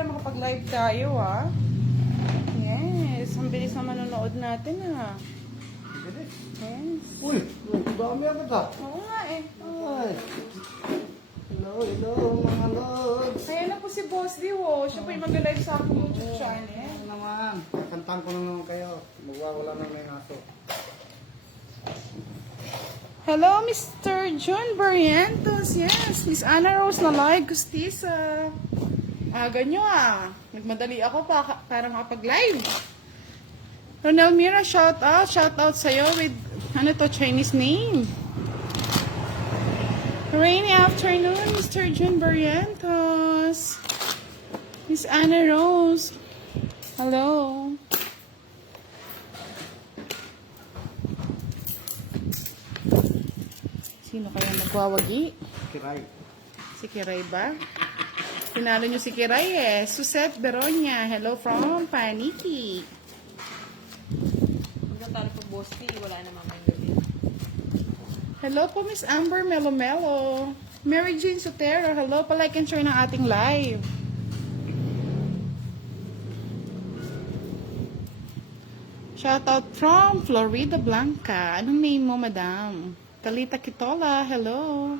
para makapag-live tayo, ha? Yes, ang bilis na manonood natin, ha? Bilis. Yes. Uy, dami agad ah. Oo nga, eh. Ay. Hello, mga lods. Kaya na po si Boss D, oh. Siya po yung mag-live sa aking YouTube channel. Ano naman, kakantahan ko na naman kayo. Magwawala na may aso. Hello, Mr. John Barrientos. Yes, Miss Ana Rose Naloy Gustisa. Aga nyo, ah. Nagmadali ako para makapag-live. Ronel Mira, shout out sa'yo with, ano to, Chinese name. Rainy afternoon, Mr. John Barrientos. Miss Ana Rose. Hello. Sino kaya nagwawagi? Kiray. Si Kiray ba? Tinalo nyo si Kiray eh. Suset Beronia. Hello from Paniki. Magkatalo po, Boss D, wala namang may gabi. Hello po, Miss Amber Melomelo. Mary Jane Sotero. Hello, palike and share ng ating live. Shoutout from Florida Blanca. Anong name mo, madam? Kalita Kitola. Hello.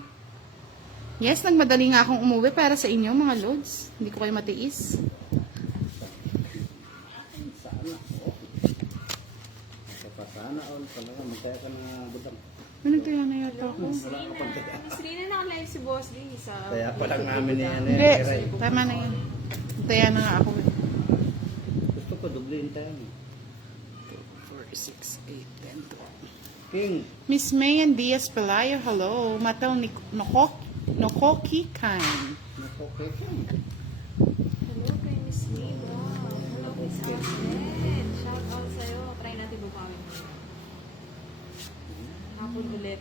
Yes, nagmadali nga akong umuwi para sa inyo, mga lods. Hindi ko kayo matiis. Sana. Sana all talaga. Magkaya ka na budang. Ano ito yan na yata ako? Miss Rina, naka-live si Boss D sa... Kaya pala namin ni ano Hindi, Kiray. tama na yan. Taya na nga ako. Gusto ko dublihin tayo. 4, 6, 8, 10, 12. King. Miss Mayan Diaz Pelayo, hello. Mataw Nokoki Kan. Okay, King. Hello kay Miss Rina. Hello Miss Alfred. Shout out sa'yo. Try natin bukawin mo. Hapon ulit.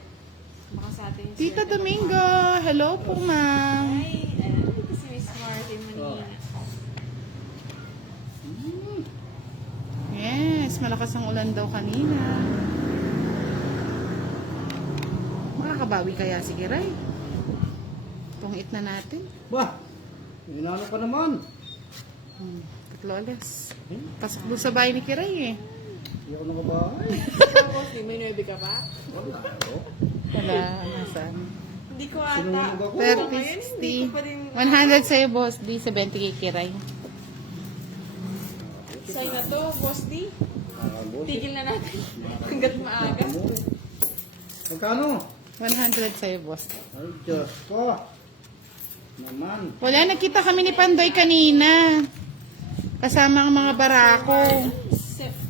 Baka sa atin yung Tita swerte Domingo, magpapalala. hello po ma'am. Ay, ito si Miss Martin Manila. Yes, malakas ang ulan daw kanina. Makakabawi kaya si Kiray? Tungit na natin. Bah! Inano ka naman. Tatloles. Pasok doon sa bahay ni Kiray eh. Hindi ako nakabahay. Boss D, may 9 ka pa? Wala ako. Wala, nasaan? Hindi ko ata. Sinunod ako. 30, Hindi ko pa rin... 60. 100 sa'yo, boss. D, 70 kay Kiray. Sa'yo na to, Boss D. Boss. Tigil na natin. Hanggat maaga. Magkano? 100 sa'yo, boss. Ay, Diyos ko. Naman. Wala, nakita kami ni Pandoy kanina. Kasama ang mga barako.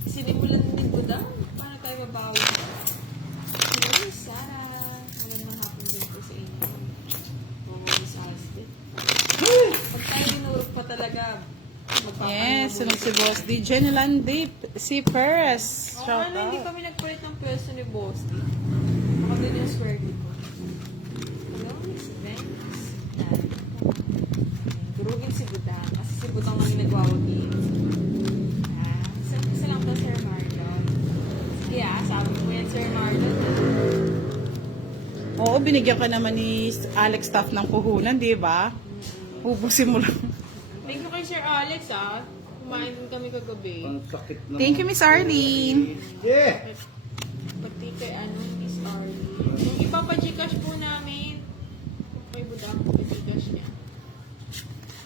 Sinimulan din ko daw. Paano tayo babawi? Hello, Sarah. Magandang hapon din po sa inyo. Miss Alsted. Pag tayo binurog pa talaga, Yes, sunod si boss. D. Jenelan Deep. Si Perez. Oo, Shout hindi out. kami nagpalit ng pwesto ni Boss D. Ako din yung swerte ko. Hello, Miss Venus. Durugin si Budang. Kasi si Budang lang yung nagwawagi. Isa lang to, Sir Marlon. Sige sabi mo yan, Sir Marlon. Oo, binigyan ka naman ni Alex Staff ng puhunan, di ba? Ubusin mo lang. Thank you kay Sir Alex, Kumain din kami kagabi. Ang sakit naman. Thank you, Miss Arlene. Yeah! Pati kay Miss Arlie. Yung iba pa Gcash po namin. Kay Budang po Gcash niya.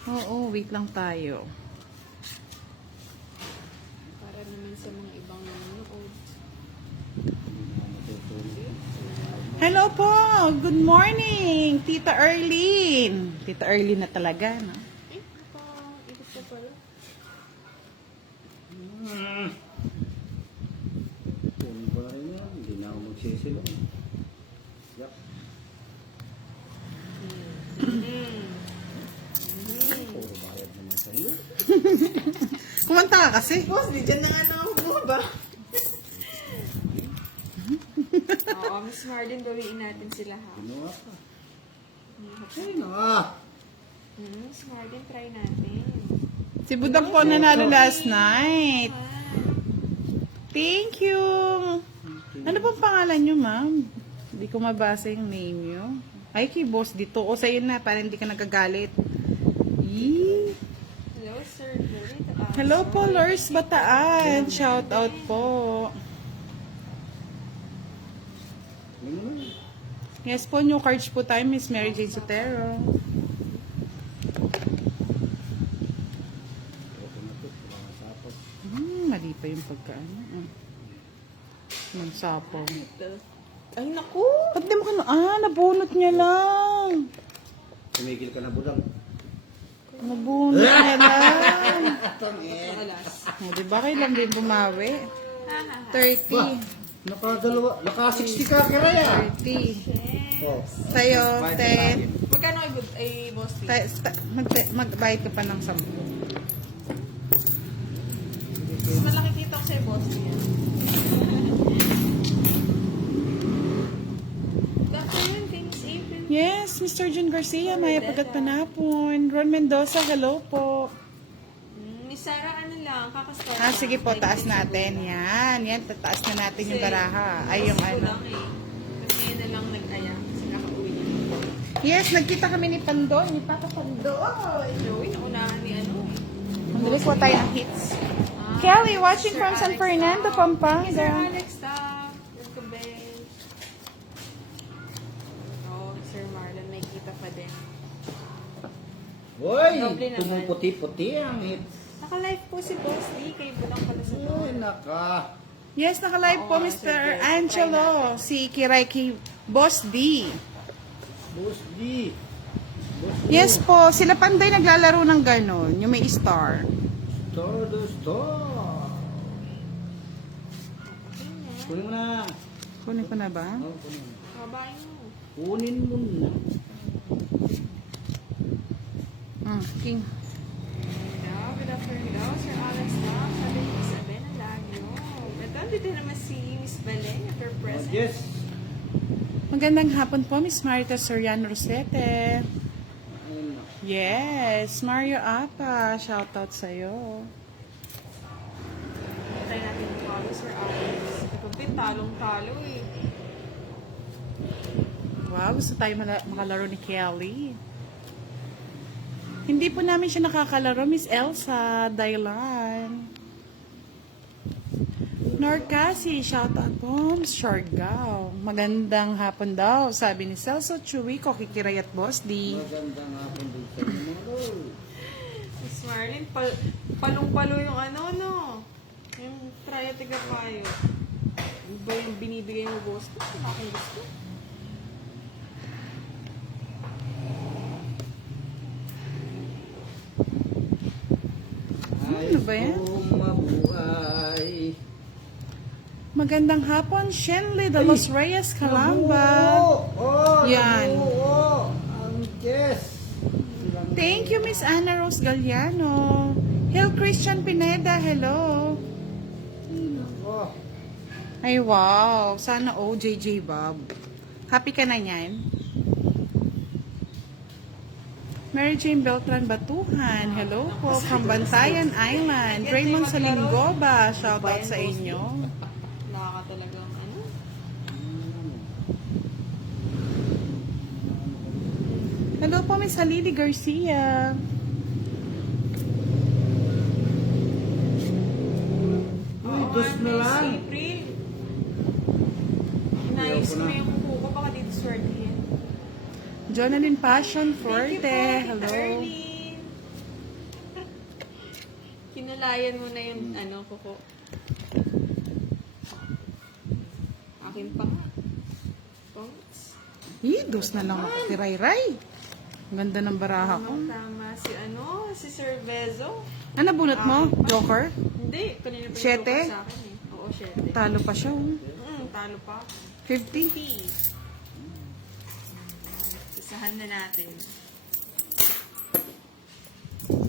Oo, wait lang tayo. Para naman sa mga ibang nanonood. Hello po! Good morning! Tita Erlene. Tita Erlene na talaga, no? Ikot ka pala. Kunin ko na rin yan. Hindi na ako magsisilong. Yak. Puro bayad naman sa'yo. Kumanta ka kasi. Boss, di dyan na nga na ako ba? Oo, Miss Marlin, bawiin natin sila ha. Ginawa ka. Ay, na. Miss Marlin, try natin. Si Budang po nanalo last night. Thank you. Ano pong pangalan nyo, ma'am? Hindi ko mabasa yung name nyo. Ay, kay boss dito. O sa'yo na, para hindi ka nagagalit. Yee. Hello, Hello po, Lors Bataan. Shout out po. Yes po, new cards po tayo, Miss Mary Jane Sotero. Mali pa yung pagkaano. Magsapong. Ay, naku! Ba't di mo ka nabunot niya lang. Tumigil ka na, budang. Nabunot niya lang. Alas. Diba kailan din bumawi? 30. Naka-60 ka, kiraya. 30. Oh. Sa'yo, 10. Magkano ay boss fee? Magbayad ka pa ng 10. Mas malaki kita ko sa'yo boss fee yan. Good afternoon, thanks April. Yes, Mr. Jun Garcia, Maya Pagat Panapon. Ron Mendoza, hello po. Miss Sarah, ano lang, kakastart Sige po, taas natin. Yan, tataas na natin yung baraha. Ay, yung ano. Kasi na lang nag-aya. Kasi kakauwi niya. Yes, nagkita kami ni Pandoy, ni Papa Pandoy. Joey, naunahan ni ano eh. Madalas po tayo ng hits. Kelly, watching from San Fernando, Sir Pampanga. Alex Taff, Ercabel. Oh, Sir Marlon, may kita pa din. Hoy, Doble naman. pumuputi-puti ang hit. Naka-live po si Boss D, kayo bulang pala sa Ay, doon. naka. Yes, naka-live po, Oo, Mr. sige. Angelo. Si Kiray Boss D. Boss D. Boss D. Yes po, sila Panday naglalaro ng ganon, yung may star. Star the star. Kunin mo na. Kunin ko na ba? Oh, kunin mo. Kabain mo. Kunin mo na. King. Hello, good afternoon daw, Sir Alex Taff. Sabi ni Miss Abena Lagyo. Ito, dito naman si Miss Belen, your Oh, present. yes. Magandang hapon po, Miss Marita Soriano Rosete. Ayun na. Yes, Mario Apa, shoutout sa'yo. Try natin yung follow, Sir Alex. Ito din, talong-talo eh. Wow, gusto tayo makalaro ni Kelly. Hindi po namin siya nakakalaro, Miss Elsa Dailan. Norcasi, shoutout po, Miss Siargao. Magandang hapon daw, sabi ni Celso Chuwico, Kikiray at Boss D. Magandang hapon din sa inyo, mga lol. Miss Marlene, palong-palo yung ano, no? Yung try at tigapayo. Ano ba yung binibigay mo, boss? Akong gusto. Ano ba yan? Ayos kong mabuhay. Magandang hapon, Shenley de Los Reyes, Calamba. Oh, Yan. Ang yes. Thank you, Miss Ana Rose Galliano. Hill Christian Pineda, hello. Oh, Ay, wow. Sana OJJ Bob. Happy ka na yan? Mary Jane Beltran Batuhan, hello po. From Bantayan Island. Raymond Salingoba, shoutout sa inyo. Nakakatalagang ano? Hello po, Miss Halili Garcia. Uy, dos na lang. April. Inayos ko yung kuko ko, baka dito swertihin. Jonalyn Passion Forte, hello. Erlene. Kinalayan mo na yung ano, kuko. Akin pa nga. Pongs. Dos na lang ako kiray-ray. Ang ganda ng baraha ko. Tama si ano, si Sir Bezo. Ano bunot mo? Joker? Hindi, kanina pa yung Siyete? joker sa akin eh. Oo, 7. Talo pa siya. Oh. Talo pa. 50? Peace. Isahan na natin.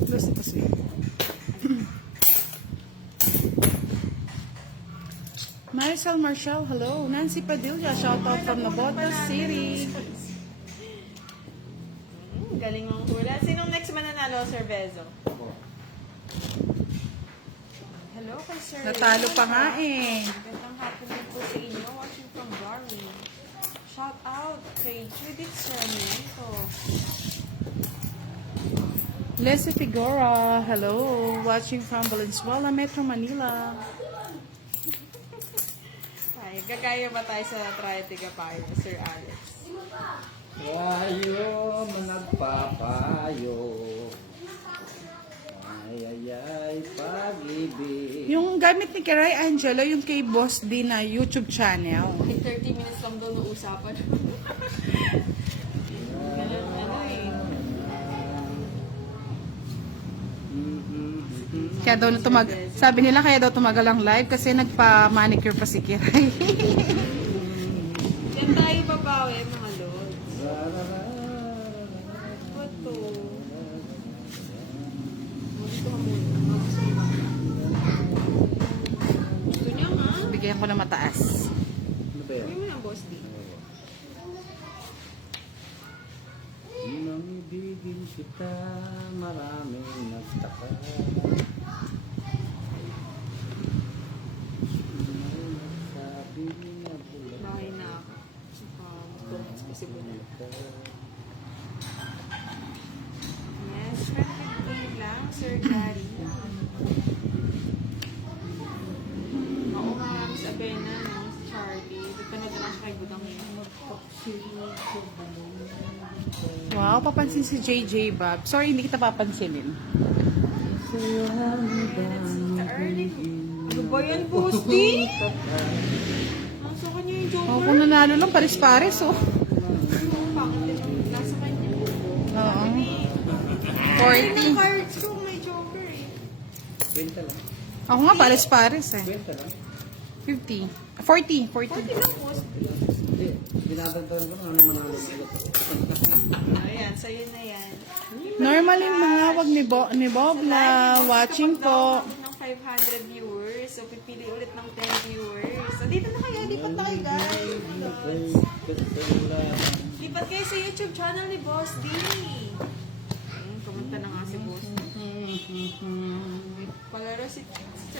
Dos pa siya. Marisol Marshall, hello. Nancy Padilla, shoutout from Navotas City. Galing ang hula. Sinong next mananalo, Sir Bezo? Hello kay Sir. Natalo pa nga eh. Magandang hapon din po sa inyo. Watching from Darwin. Shout out kay Judith Sarmiento. Leslie Figura, hello. Watching from Valenzuela, Metro Manila. Ay, gagaya ba tayo sa Triatiga Payo, Sir Alex? Payo, managpapayo. Ay, pag-ibig. Yung gamit ni Kiray Angelo, yung kay Boss D na YouTube channel. May 30 minutes lang daw na usapan. Ganun, ano eh. Kaya daw sabi nila kaya daw tumagal ang live kasi nagpa-manicure pa si Kiray. Yan tayo babawi, mga lods. What to? Gusto ka muna. Gusto niya nga. Bigyan ko na mataas. Ano ba yan? Sabi mo na, boss D. Nang ibigin kita, maraming nagtaka. Sabi na bulat Bahay na ako. Donuts kasi bulan. Yes, 2015 lang, Sir Gary. Oo nga, Miss Abena, no? Miss Charlie. Nagtanod na lang siya kay Budang yun. Wow, papansin si JJ Bob. Sorry, hindi kita papansinin. Ano ba yan, boss D? Nasa kanya yung Oh, joker. kung nanalo lang, pares-pares, oh. Oo, bakit din nasa kanya? Oo. Ay, 40. ng cards ko, may joker eh. Kwenta lang. Ako nga, pares-pares, eh. Kwenta lang. 50. 40. 40 lang, boss D. Hindi. Dinadagdagan ko na ano manalo ulit. Ayan, sa'yo na yan. Normally, mga wag ni Bobla. Watching po. Ng 500 viewers. So, pipili ulit ng 10 viewers. So, dito na kayo. Lipat na kayo, guys. Lipat kayo sa YouTube channel ni Boss D. Kumunta na nga si Boss D. Palaro si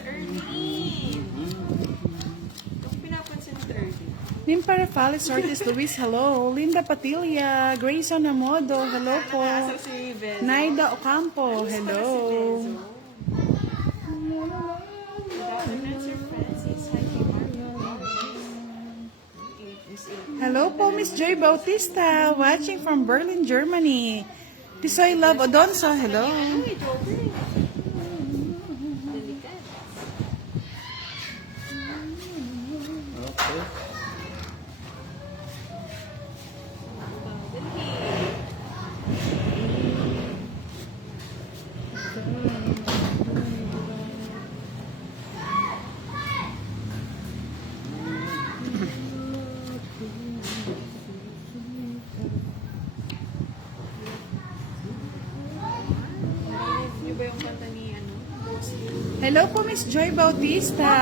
Ernie. Kung pinapansin si Ernie. Limpa Refales, Ortiz Luis, hello. Linda Patilla, Grayson Amodo, hello po. Nakaasal si Bezo. Naida Ocampo, hello. Sir Francis. Hi, kay Mark. Hello po, Miss Joy Bautista, watching from Berlin, Germany. Tisoy Love Odonso, hello. Uy, joker. Delikat. Okay. Niyo ba yung kanta ni ano? Hello po, Miss Joy Bautista.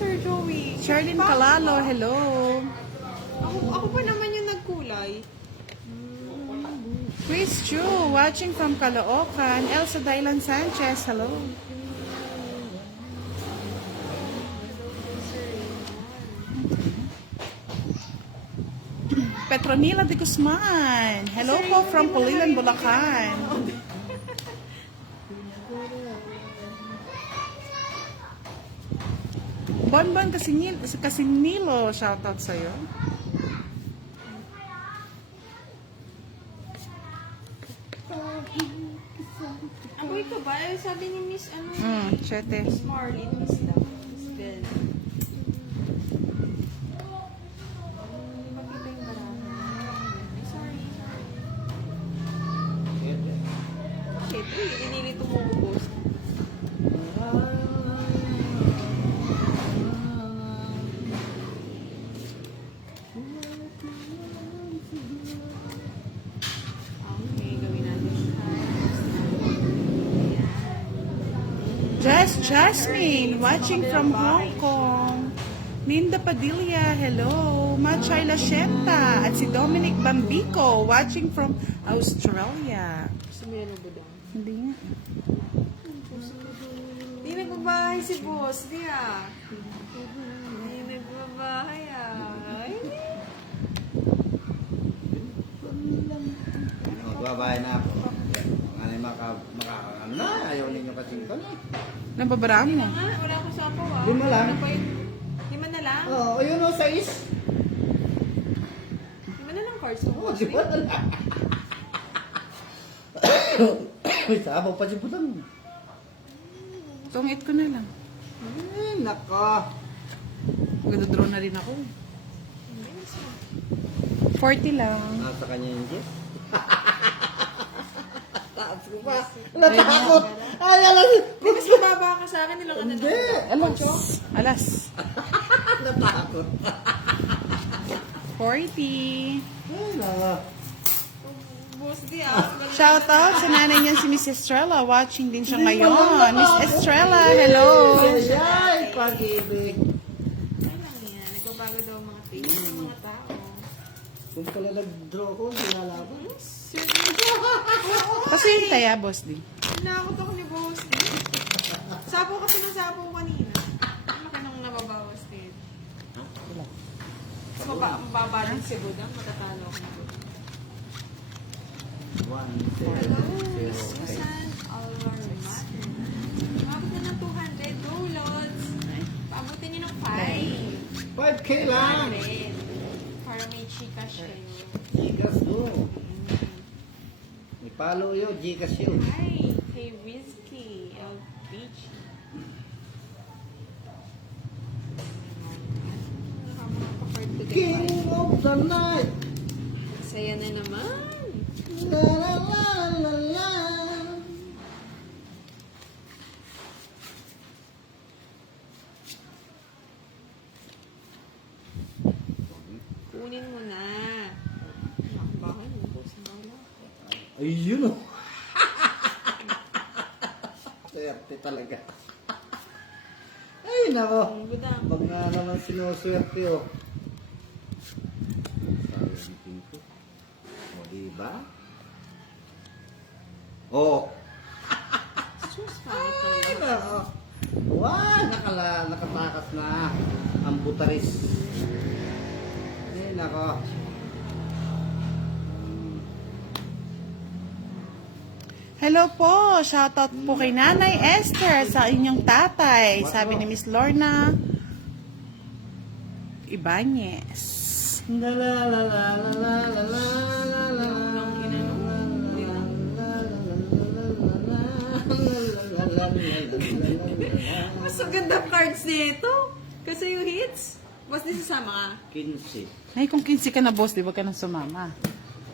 Sir Joey. Charlene Calalo, hello. Ako pa naman yung nagkulay. Chris Chu, watching from Caloocan. Elsa Dylan Sanchez, hello. Petronila de Guzman. Hello po from Pulilan, Bulacan. Bonbon Casinilo, shoutout sa'yo. Ako ito ba? Sabi ni Miss ano? Chete. Miss Marlene, Miss Daw, Miss Bell. Pakita yung baraha. Ay, sorry. Shit, inilito mo ko, boss. Okay, gawin natin. Just Jasmine, watching from Hong Kong. Linda Padilla, hello. Machay Lashenta. At si Dominic Bambico, watching from Australia. Gusto mo yan ba daw? Hindi nga. Di nagbabahay si boss, di ah. Di nagbabahay ah. Ay, Magbabahay na ako. Pangalan makakaganda. Ayaw ninyo kasing ito. Nababaraan mo. nga, wala akong sapaw ah. 5 lang. Ano pa yun? 5 na lang? Oo, ayun o, 6. 5 na lang cards mo. Oo, di ba? May sabaw pa si Butang. Tungit ko na lang. Nako. Magdodraw na rin ako. 40 lang. Nasa kanya yung Jeff. Taas ko pa. Natakot. Ay, alam. Mas mababa ka sa akin, nilang ka na Hindi. Alas. Natakot. 40. Ay, naka. Boss di ah. Shout out sa nanay niyan si Miss Estrella. Watching din siya ngayon. Miss Estrella, hello. Ay, pag-ibig. Ay lang yan, nagbabago daw ang mga face ng mga tao. Kung pala nag-draw ko, hindi lalaban. Kasi yung taya, boss din. Nakakot ako ni boss di. Sapo kasi ng sapo kanina. Ano ka nang nababawas din? Mas mababa din si Budang, matatalo ako ni Budang. 1, 0, Hello, 0. Susan Alvarmat. Paabot na ng 200. Go, Lods. Paabutin niyo ng 5. 5K lang. 100. Para may chika siya yun. Gcash do. May palo yun, Gcash yun. Hi, kay Whiskey LPG. King of the night. Saya na naman. La la la la la. Kunin mo na. Nakabahan mo, boss. Bala. Ayun o. Swerte talaga. Ay, nako. Ang Budang. Pag nga naman sinuswerte o. Sabi ng ko. O, diba? O. Sus, pangit na Ay, lang. nako. Wow, nakatakas na ang butaris. Ay, nako. Hello po. Shoutout po kay Nanay Esther sa inyong tatay. Sabi ni Miss Lorna Ibanez. La la la la la la la la la la. Mas maganda cards nito. Kasi yung hits. Boss, di sasama ka. 15. Ay, kung 15 ka na, boss, di ba ka nang sumama?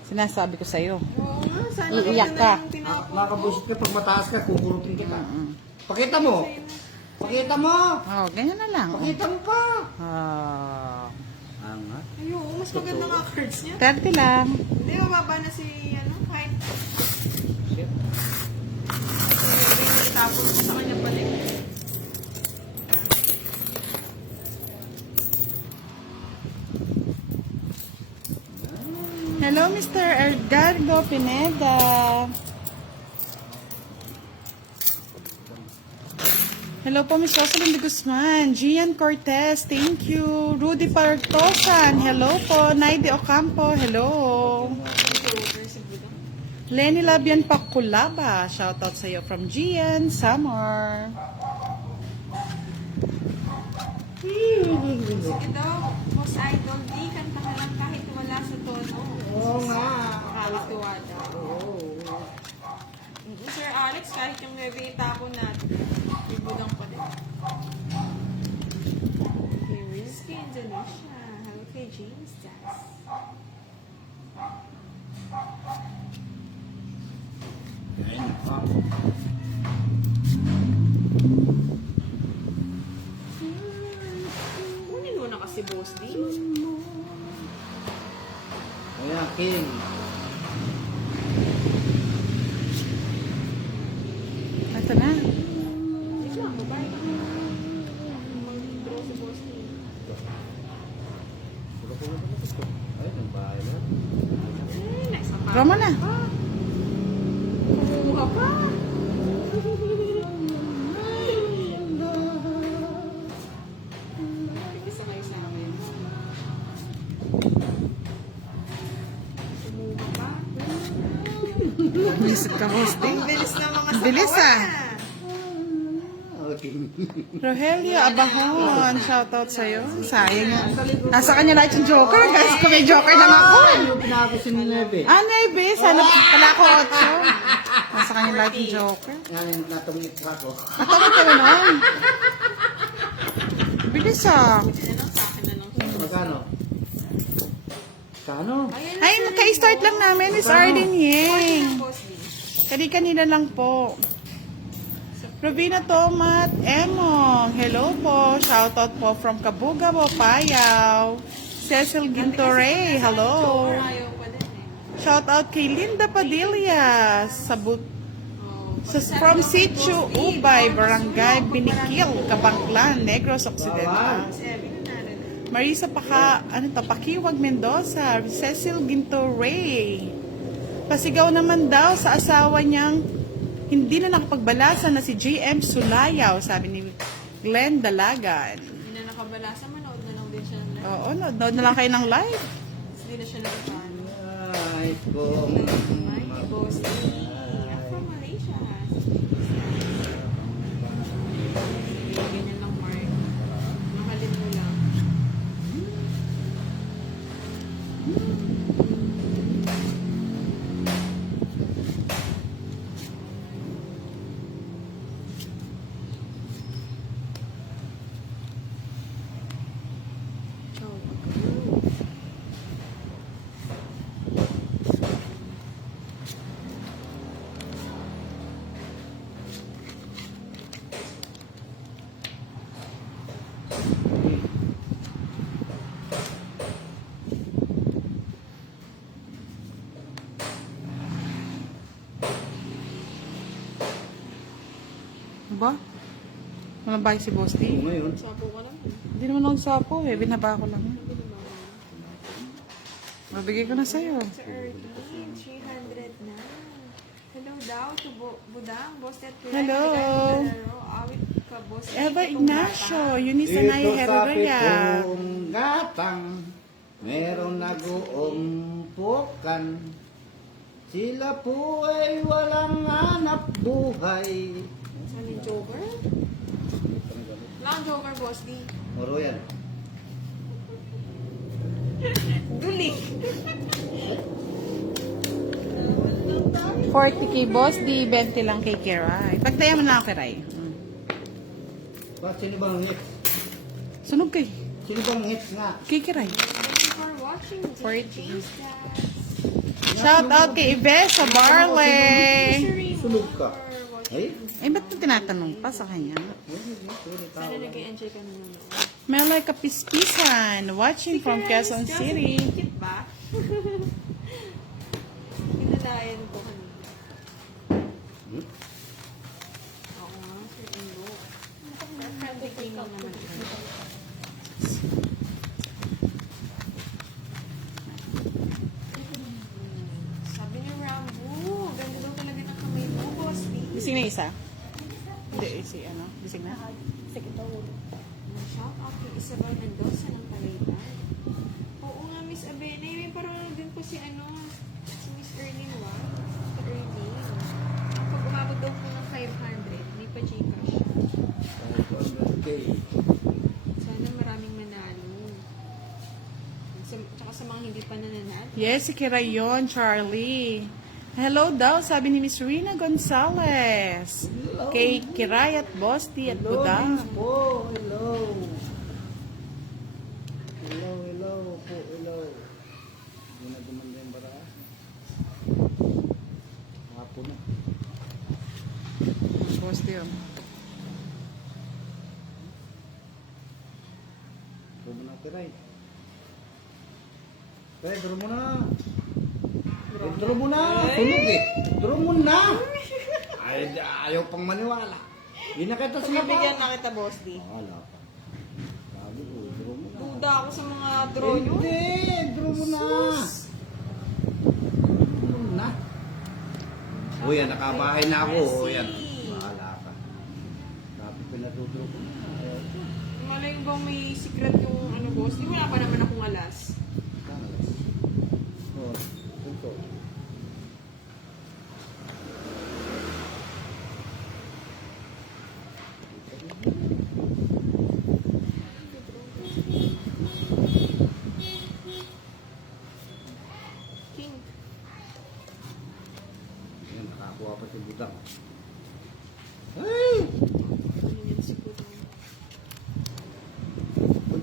Sinasabi ko sa'yo. Oo nga, sana Iiyak yun ka. na yung tinapos. Makabusit ka pag mataas ka, kukurutin kita. Pakita mo. Pakita mo. Oh, ganyan na lang. Oh. Pakita mo pa. Ah, Angat. Ay, oo, mas maganda nga cards niya. 30 lang. Hindi, mababa na si, ano, kahit Shit. tapos mo sa kanya balik. Hello, Mr. Edgardo Pineda. Hello po, Miss Rosalyn de Guzman. Gian Cortez, thank you. Rudy Partosan, hello po. Naide Ocampo, hello. Lenny Labian Pakulaba, shoutout sa iyo from Gian, Summer. Sige daw, Boss Idol, di kanta ka lang kahit wala sa tono. Oo nga. Makakatuwa daw. Oo. Sir Alex, kahit yung nabita ko natin, ibudang pa din. Kay Rizky Indonesia. Hello kay James Das. Kunin mo na kasi, Boss D. Ayan, King. Ito na. Wait lang, babae ka. Mag-draw si Boss D. Ay, ang bahay na. Next na pa. Draw mo na. Kumuha pa. Isa kayo sa amin. Kumuha pa. Visit ka, hosting. Ang bilis Bilis ah. Okay. Rogelio Abahon, shoutout sa'yo. Sayang nga. Nasa kanya lahat yung joker. Guys, kung may joker lang ako. Yung pinako si Nebe. Ah, Nebe. Sana pala ako 8. Nasa kanya lahat yung joker. Yan yung natungit ako. Natawag ka naman. Bilis ah. Buti na lang sa akin na lang. Magkano? Kano? Ay, naka-start lang namin. Miss Arlene Yeng. Boss D. Kanina lang po. Rovina Tomat Emong. Hello po. Shoutout po from Kabugabo, Payaw. Cecil Gintore. Hello. Ayaw pa din eh. Shoutout kay Linda Padilla. Oh. From Sitio Ubay, Barangay Binikil, Kabanglan, Negros Occidental. Marisa Pakiwag Mendoza. Cecil Gintore. Pasigaw naman daw sa asawa niyang hindi na nakapagbalasa na si JM Sulayaw, sabi ni Glenn Dalagan. Hindi na nakabalasa, manood na lang din siya ng live. Oo, nood na lang kayo ng live. Hindi na siya nakapano. Ay, kung... Ay, Boss D. I'm from Malaysia. Ganyan lang, Mark. Mahalin mo lang. Ba? Walang bahay si Boss D. Ngayon, Sapo ko naman. Hindi naman ako sapo eh. Binaba ko lang. Mabigay ko na sa'yo. Sa Erlene, 300 na. Hello daw to Budang, Boss Ted. Hello. Awit ka, Boss Ted. Eva Ignacio. Eunice Anay dito sa Herrera. pitong gatang, merong nag-uumpukan. Sila po ay walang hanap buhay. Saan yung Joker? Wala ang Joker, Boss D. Moro yan. Duli. 40 kay Boss D. 20 lang kay Kiray. Pagtaya mo na ako, Kiray. Sino bang hits? Sunog kay. Sino bang hits nga? Kay Kiray. Thank you for watching. 40. Guys. Shout out kay Ivesa Barley. Sunog ka. Ay? Eh, ba't mo tinatanong pa sa kanya? Sana nag-enjoy ka naman. Melay Kapispisan, watching from Quezon City. Cute ba? Pinalayan ko kanina. Oo nga, Sir Indo. Friendly gaming naman. Sabi ni Rambo, ganda daw talaga ng kamay mo, Boss D. Gising na isa? Hindi, si ano? Gising na? Shout out kay Isabel Mendoza ng Palayban. Oo nga, Miss Abena. May parang din po si si Miss Erlene Wa. Si Erlene. Pag umabot daw po ng 500, may pa-Gcash. Okay. Sana maraming manalo. Tsaka sa mga hindi pa nananalo. Yes, si Kirayon, Charlie. Hello daw, sabi ni Miss Rina Gonzalez. Kay Kiray at Bosti at Budang. Po, hello. Hello po, hello. Hindi na gumanda yung bara. Hapon na. Bosti yun. Draw mo na, Kiray. Kiray, draw mo na. Draw mo na. Sunog eh. Draw mo na. Ay, ayaw pang maniwala. Hindi na kita Bigyan sinabak. na kita, Boss D. Wala pa. Sabi ko, draw mo na. Duda ako sa mga draw nyo. Hindi, draw mo na. Draw mo na. O yan, nakabahay na ako. O yan. Wala ka. Sabi pinatudraw ko na. Malay bang may secret yung Boss D? Wala pa naman akong alas. Oh, ito.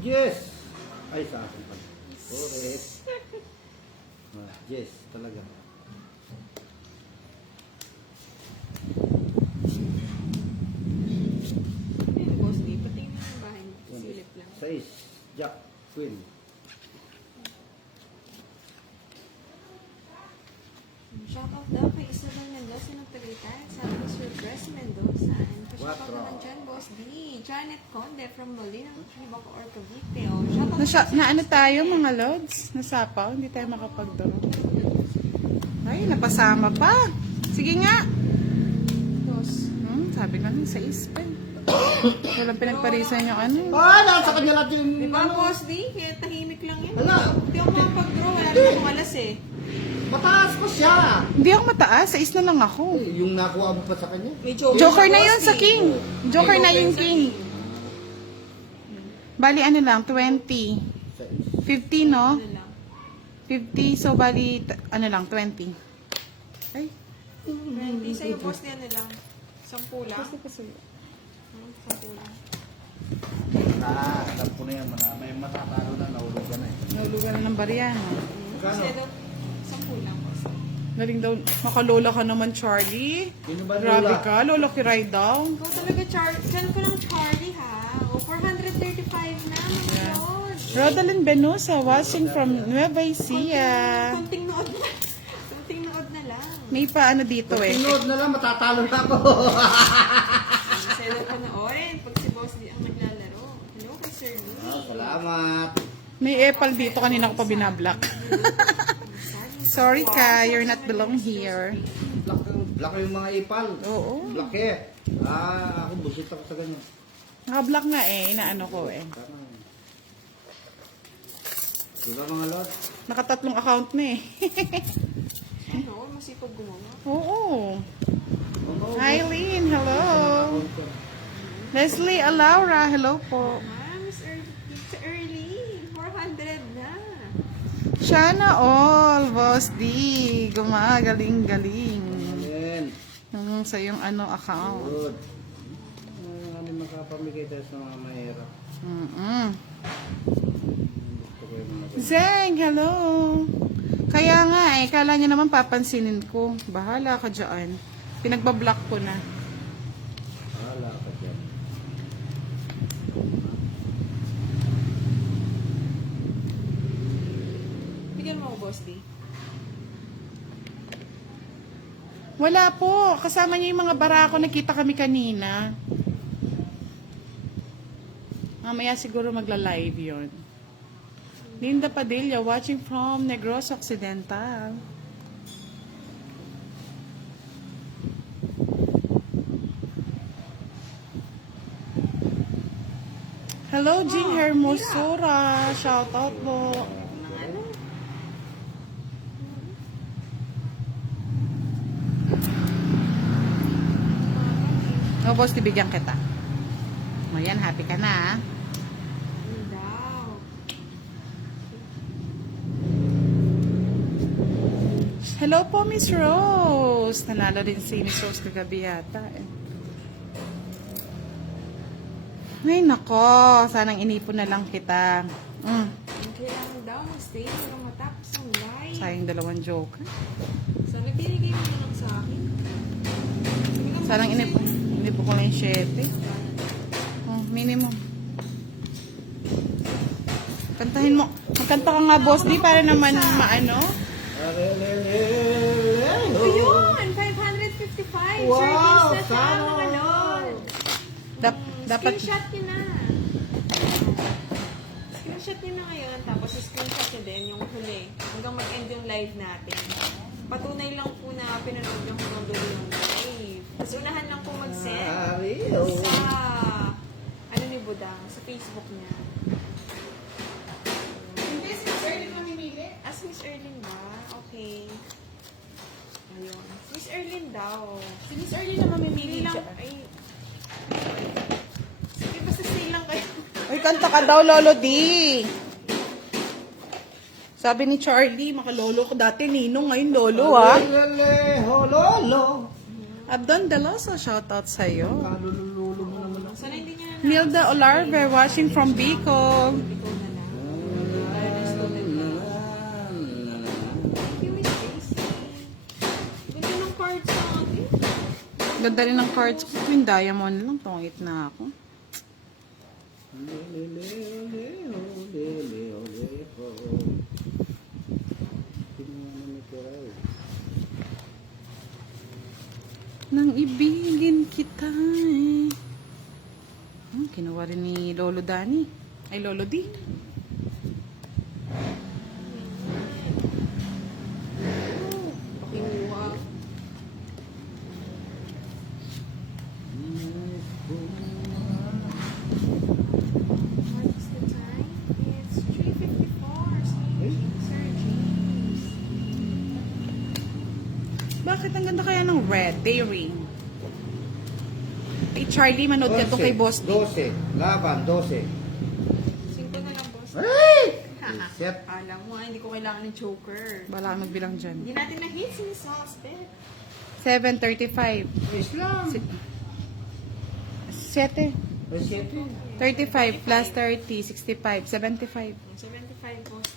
Jess. Ay, sa akin pa. Correct. Jess, talaga. Ayun, boss, di. Patingin na yung bahay mo. Silip lang. 6. Jack. Queen. Shoutout daw kay Isabel Mendoza ng Tagaytay. Sabi ko, Sir Chris Mendoza. And pa-shoutout Quatro. naman dyan, Boss D. Janet Conde from Molina, Chibaco or Cavite. O, shoutout Na ano tayo mga lods? Nasapaw, hindi tayo makapag-draw. Ay, napasama pa. Sige nga. Boss. Sabi ko sa ispan. Walang pinagparisan yung ano. Nasa kanya natin yung... Di ba, Boss D? Kaya tahimik lang yan. Ala. Hindi ako makapag-draw. Wala naman akong alas eh. Mataas ko siya. Hindi ako mataas, sa is na lang ako. Yung nakuha mo pa sa kanya. May Joker na yun Boss sa D. king. Joker na yung sa king. Bali ano lang, 20. 6. 50 no? Ano lang. 50, so bali, ano lang, 20. Ay, 20 sa'yo, Boss D, ano lang. 10 lang. kasi pa sa'yo. 10 lang. Alam ko na yan. May matatalo na. Nahulog ka na eh. Nahulugan na ng barya, no? Kasi daw, 10 lang, Boss D. Galing daw, makalola ka naman, Charlie. Sino ba Grabe Lola? ka, lola kiray daw. Ikaw talaga, Send ko lang Charlie, ha? O, 435 na, my Yeah. God. Rodelyn Benosa, watching from Nueva Ecija. Kunting nood na. Kunting nood na lang. May pa ano dito eh. Tinod na lang. Matatalo na ako. Kasi daw panoorin pag si Boss D ang naglalaro. Hello kay Sir Louie. Salamat. May epal dito, kanina ko pa binablock. Sorry ka, you're not belong here. Black yung mga ipal. Oo. Black eh. Ako busit ako sa ganyan. Nakablock nga eh, inaano ko eh. Tama. Diba mga lot? Nakatatlong account na eh. Ano, masipag gumawa. Oo. Hi Lynn, hello. Leslie Alaura, hello po. Miss Early, 400 na. Shana all, Boss D. Gumagaling-galing. Amen. Sa yung ano account. Good. Ano makapamigay tayo sa mga mahirap. Gusto ko yung mga Zeng, hello. Kaya nga eh, kala niya naman papansinin ko. Bahala ka dyan. Pinagbablock ko na. Wala ka dyan. Bigyan mo ako, Boss D. Wala po. Kasama niya yung mga barako. Nakita kami kanina. Mamaya siguro magla-live yun. Linda Padilla, watching from Negros Occidental. Hello, Jean Hermosura. Shout out po. Mga ano? O, boss, tibigyan kita. O, yan, happy ka na, ah. Ano daw? Hello po, Miss Rose. Nanalo din si Miss Rose kagabi yata, eh. Ay, nako. Sanang inipon na lang kita. Okay lang daw, stay para matapos ang live. Sayang 2 joker. Sana binigay mo na lang sa akin. Sanang inipon ko lang yung 7. Minimum. Kantahin mo. Magkanta ka nga, boss. Di para naman maano. Ayun! 555! Wow, Service na siya, sana mga lord! Dapat Screenshot niyo na. Screenshot niyo na ngayon, tapos screenshot niyo din yung huli. Hanggang mag-end yung live natin. Patunay lang po na pinanood niyo hanggang dulo yung live. Tapos unahan lang po mag-send sa, ano ni Budang, sa Facebook niya. Hindi, si Miss Erlyn mamimili. As Miss Erlyn ba? Okay. Ayun. Miss Erlyn daw. Si Miss Erlyn na mamimili Hindi lang, siya. ay... Sige, basta stay lang kayo. Ay, kanta ka daw, Lolo D. Sabi ni Charlie, makalolo ko dati, Ninong, ngayon Lolo, ha? Lolo. Abdon Deloso, shoutout sa'yo. Kalululo mo naman. Sana hindi niya na Nilda Olarve, watching from Bicol. Ganda rin ng cards ko. Yung diamond lang. Tungit na ako. Nang ibigin kita eh. Kinuha rin ni Lolo Dani. Ay, Lolo D. Kinuha. What's the time? It's 3:54. Sir James. Bakit ang ganda kaya ng red? Daring. Kay Charlie, manood ka to kay Boss D. 12. Laban, 12. 5 na lang, boss. Ay! Set. Alam mo, hindi ko kailangan ng choker. Bala ka magbilang dyan. Hindi natin na-hit si Miss Hosted. 7:35. Islam. 7. Ay, 7. 35 plus 30, 65, 75. 75, boss.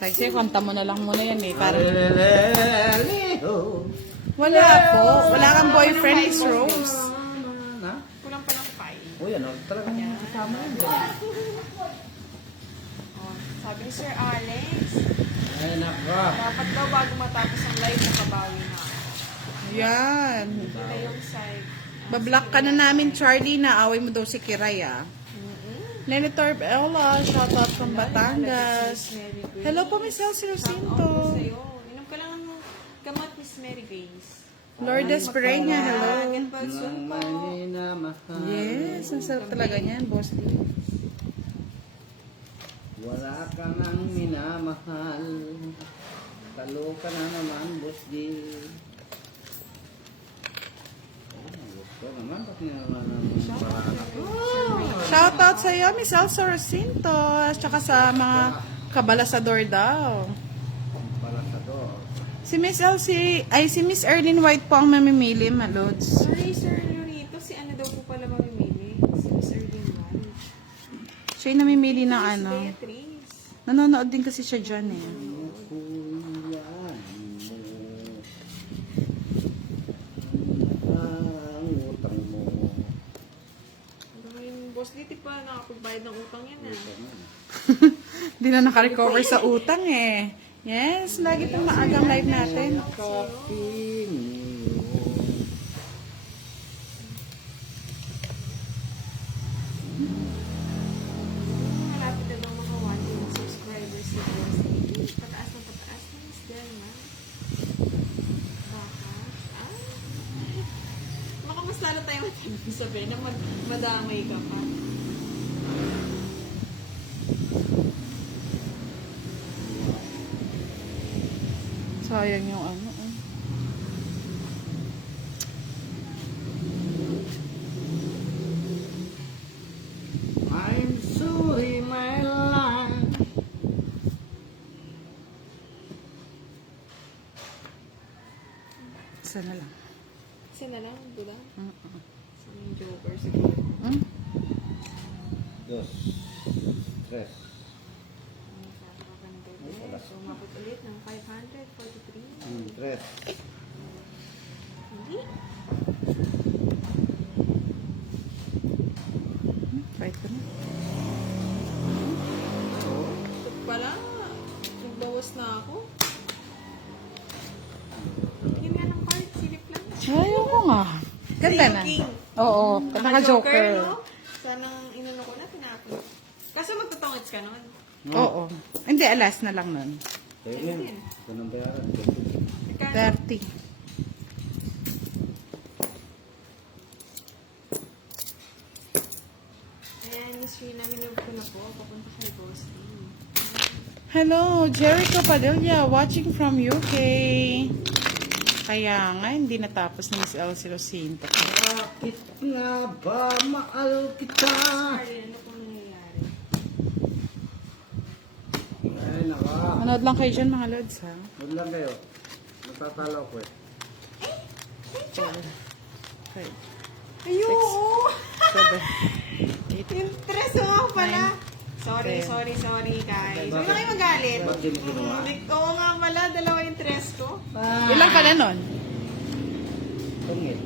Kasi kanta mo na lang muna yan eh. Para Leleleleo. wala po. Wala kang boyfriend, Miss Rose. Na? Kulang pa ng 5. O yan, talagang kasama yan. Oh, sabi ni Sir Alex, Ay, naka. dapat daw bago matapos ang live, nakabawi na ako. Yan. Ito na yung side. Bablock ka na namin, Charlie, na away mo daw si Kiray, ah. Lenny Torb Ella, shout out from Batangas. Hello po, Miss Elsie Rocinto. Inom ka lang ng gamot, Miss Mary Grace. Lourdes Pereña, hello. Agad pa, soon po. Yes, ang sarap talaga niyan, Boss D. Wala ka nang minamahal. Talo ka na naman, boss D. Gusto naman, pati naman ang paraan ako. Shout out sa iyo, Miss Elsie Rocinto. At saka sa mga kabalasador daw. Palasador. Si Miss Elsie, ay si Miss Erlyn White po ang mamimili, Malods. Sorry, Sir Lorito. Si ano daw po pala mamimili? Si Miss Erling White. Siya yung namimili ng Miss ano. Beatrice. Nanonood din kasi siya dyan eh. Ang utang mo. Yung boss dito pa nakapagbayad ng utang yan ah. Di na nakarecover sa utang eh. Yes, lagi pong maagang live natin. Malapit na daw mga 1 million subscribers si boss. Pataas na pataas na Miss Delma. Baka. Ah. Baka mas lalo tayo sabihin na madamay ka pa. Sayang yung ano eh. I'm sorry, my life. Isa na lang. Kasi na lang, Buda. Mm-mm. Sa yung joker siguro. Hmm? Dos. Tres. So, umabot ulit ng 543. Tres. Hindi. Fight ko na. Ito pala. Nagbawas na ako. Tingin nga ng card. Silip lang. Ayoko nga. Ganda na. King. Oo, Naka-joker, naka-joker. no? Sanang inano ko na, tinapon. Kaso magtutungits ka nun. Oo. Hindi, alas na lang nun. Ayun. Ito nang bayaran. Magkano? 30. Ayan, Miss Rina, minove ko na po. Papunta kay Boss D. Hello, Jericho Padilla, watching from UK. Kaya nga, hindi natapos ni Miss Elsie Rocinto. Bakit nga ba mahal kita? Sorry, ano pong nangyayari? Ay, naka. Manood lang kayo dyan, mga lods, ha? Huwag lang kayo. Natatalaw ko eh. Okay. Ayoko! 7. Yung tres mo pala. Sorry, guys. Huwag na kayo magalit. Ba't din kinuha? Oo nga pala, dalawa yung tres ko. Ilang ka na nun? Tungit.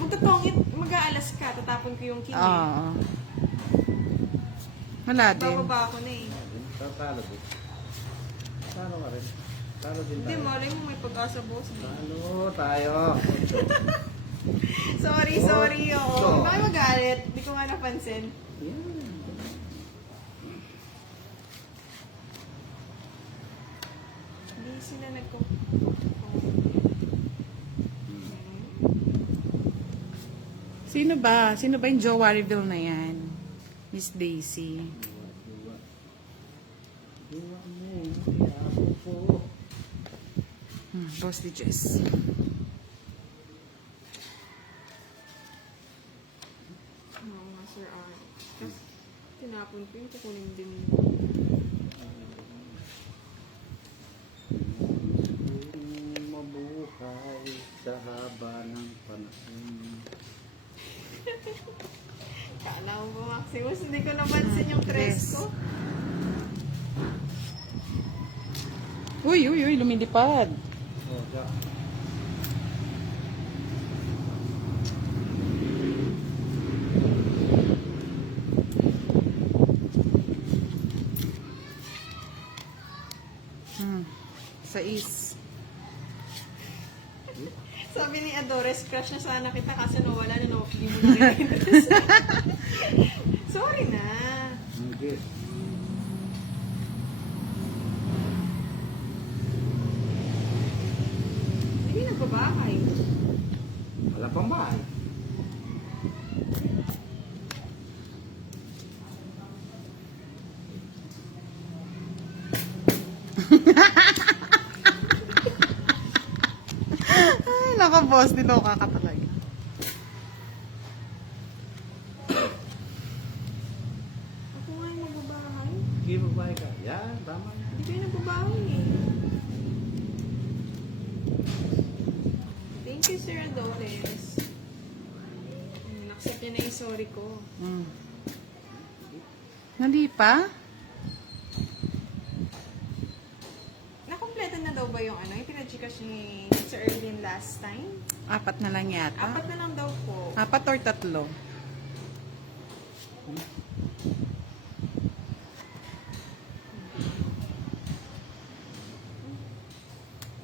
Magtatongit, mag-aalas ka, tatapon ko yung kini. Oo. Wala din. Bababa ako na eh. Tatalo din. Talo ka rin. Talo din Hindi, tayo. malay mo may pag-asa, boss. Talo tayo. Sorry, So. oo. Bakit magalit? Hindi ko nga napansin. Yan. Hindi sila nagko... Sino ba? Sino ba yung Jowa reveal na yan? Miss Daisy. Duwa mo, ako po. Boss di Jess. Oo nga, Sir Art. Tapos, tinapon ko yung kukunin din. Mabuhay sa haba ng panahon. Kala mo ba, Maximus? Hindi ko napansin yung tres ko. Uy, lumilipad. Oh, ja. Sais. Sabi ni Adores, crush na sana kita kasi nawala na hindi mo na rin. Sorry na. Hindi. Hindi nagbabahay. Wala pang bahay. Ay, naka boss. Niloka ka talaga. Ako nga yung nagbabahay. Hindi magbahay ka. Yan, tama yan. Hindi kayo nagbabahay eh. Thank you, Sir Adores. Accept niya na yung sorry ko. Nandi pa? Nakompleto na daw ba yung ano? Yung pinag-chikash ni Sir Erwin last time? 4 na lang yata. 4 na lang daw po. 4 or 3?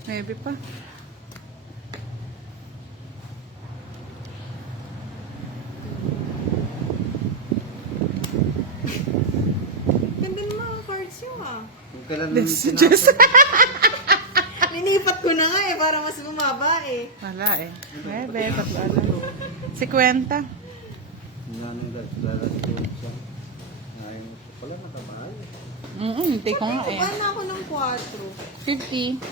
Maybe pa. Ganda naman ang cards yun ah. Kung kailan This tinapon. just... Ninipat ko na nga eh, para mas bumaba eh. Wala eh. Bebe, 50. 50. Wala nang dalas ko siya. Ayaw mo pala nakabahay. Hindi ko nga eh. Kuha na ako ng 4. 50.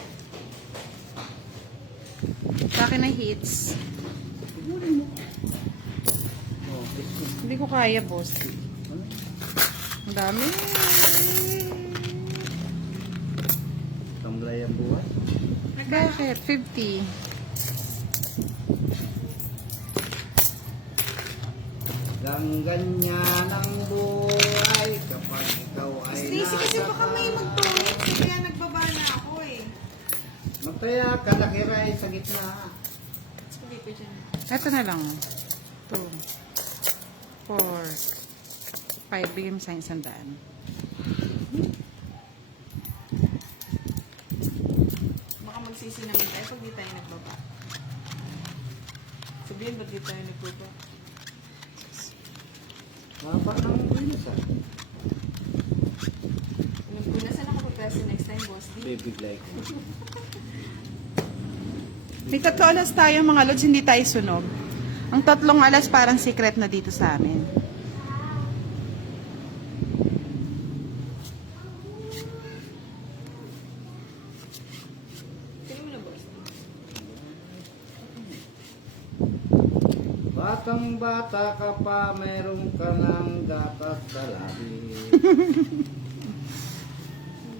Sa akin na hits. Sigurin mo. Oh, ito. Hindi ko kaya, boss. Ano? Ang dami. Tamlay ang buhay. Bakit? 50. Gang ganyan ang buhay kapag ikaw ay Stacy, kasi baka may magtungit. Kaya nagbaba na ako eh. Mataya ka nakiray sa gitna. Sabi ko dyan. Ito na lang. 2, 4, 5. Bigyan mo sa isang daan. Baka magsisinamin tayo pag di tayo nagbaba. Sabihin, ba't di tayo nagbaba? Mapa ng bilis ah. Alam ko na saan ako pagpesa next time, boss. Di. Baby like. May 3 alas tayo mga lods, hindi tayo sunog. Ang 3 alas parang secret na dito sa amin. Sino mo na, boss? Batang bata ka pa, meron ka ng gatas sa labi.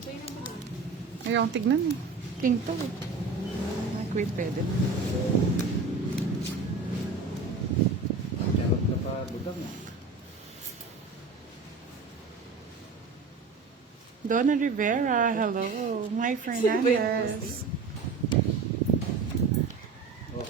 Sa'yo na ba? Ayaw tignan eh. King to eh. Quit pwede. Charot ka pa, budang ah. Donna Rivera, hello. Mike Fernandez. Oh,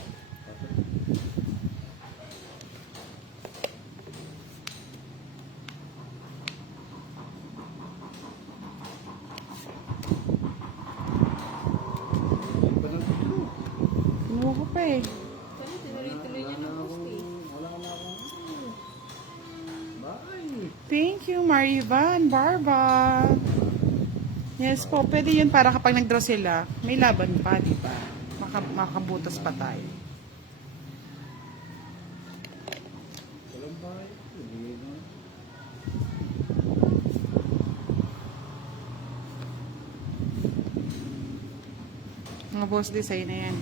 Thank you, Marivan Barba. Yes po, pwede yun para kapag nag-draw sila, may laban pa, di ba? Makabutas pa tayo. Walang bahay. Hindi na. Mga boss design na yan.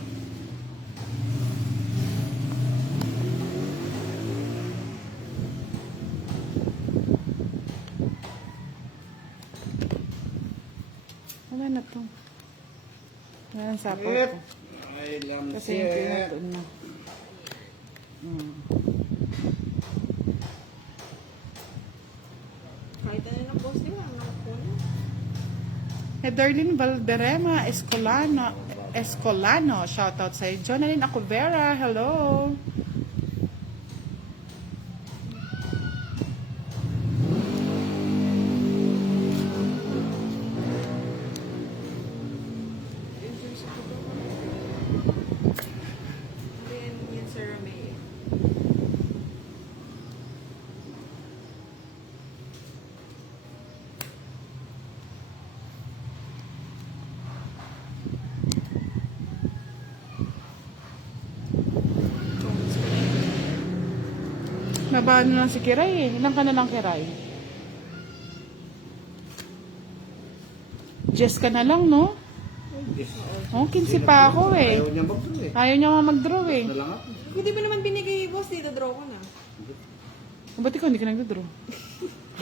Wala na to. Wala ang sapaw ko. Ay, lamset. Kasi yung pinatuon na. Kahit ano ng boss, di ba? Ang nakapuna. Darlene Valderrama Escolano. Shoutout sa Jonalyn Acovera. Hello. Yung juice ko ba? Then, yun sa Romeo. Nabano lang si Kiray eh. Ilang ka na lang, Kiray? Jess ka na lang, no? Oh, 15 pa ako eh. Ayaw niya mag-draw eh. Ayaw niya nga mag-draw eh. Na lang ako. Kung di ba naman binigay boss, dito draw ko na. Ba't ikaw hindi ka nag-draw?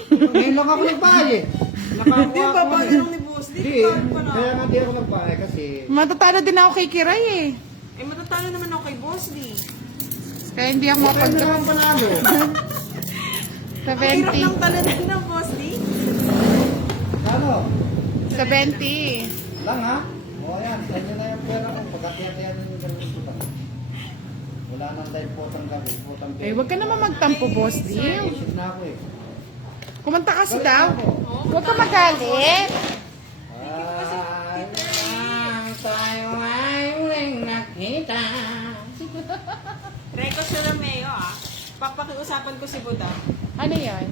Ngayon lang ako nagbahay eh. Nakakuha Hindi ko ba na ba eh. yung ni boss? Di Hindi, ba pa na? kaya nga di ako nagbahay kasi Matatalo din ako kay Kiray eh. Eh, matatalo naman ako kay boss, di. Kaya hindi ako pwede mapag-draw. naman panalo. Ang hirap 70. ng talaga ng boss, di. Ano? 70. Lang ha? O ayan, saan na yung pera ko. Pagkatiyatayan nyo yung ganun ko. Wala nang dahil potang gabi. Potang Eh, wag ka naman magtampo, boss, di. Isip na ako eh. Kumanta kasi daw. Huwag ka magalit. Ay, tayo ay uling nakita. Reco sa Romeo, ah. Papakiusapan ko si Buda. Ano yan?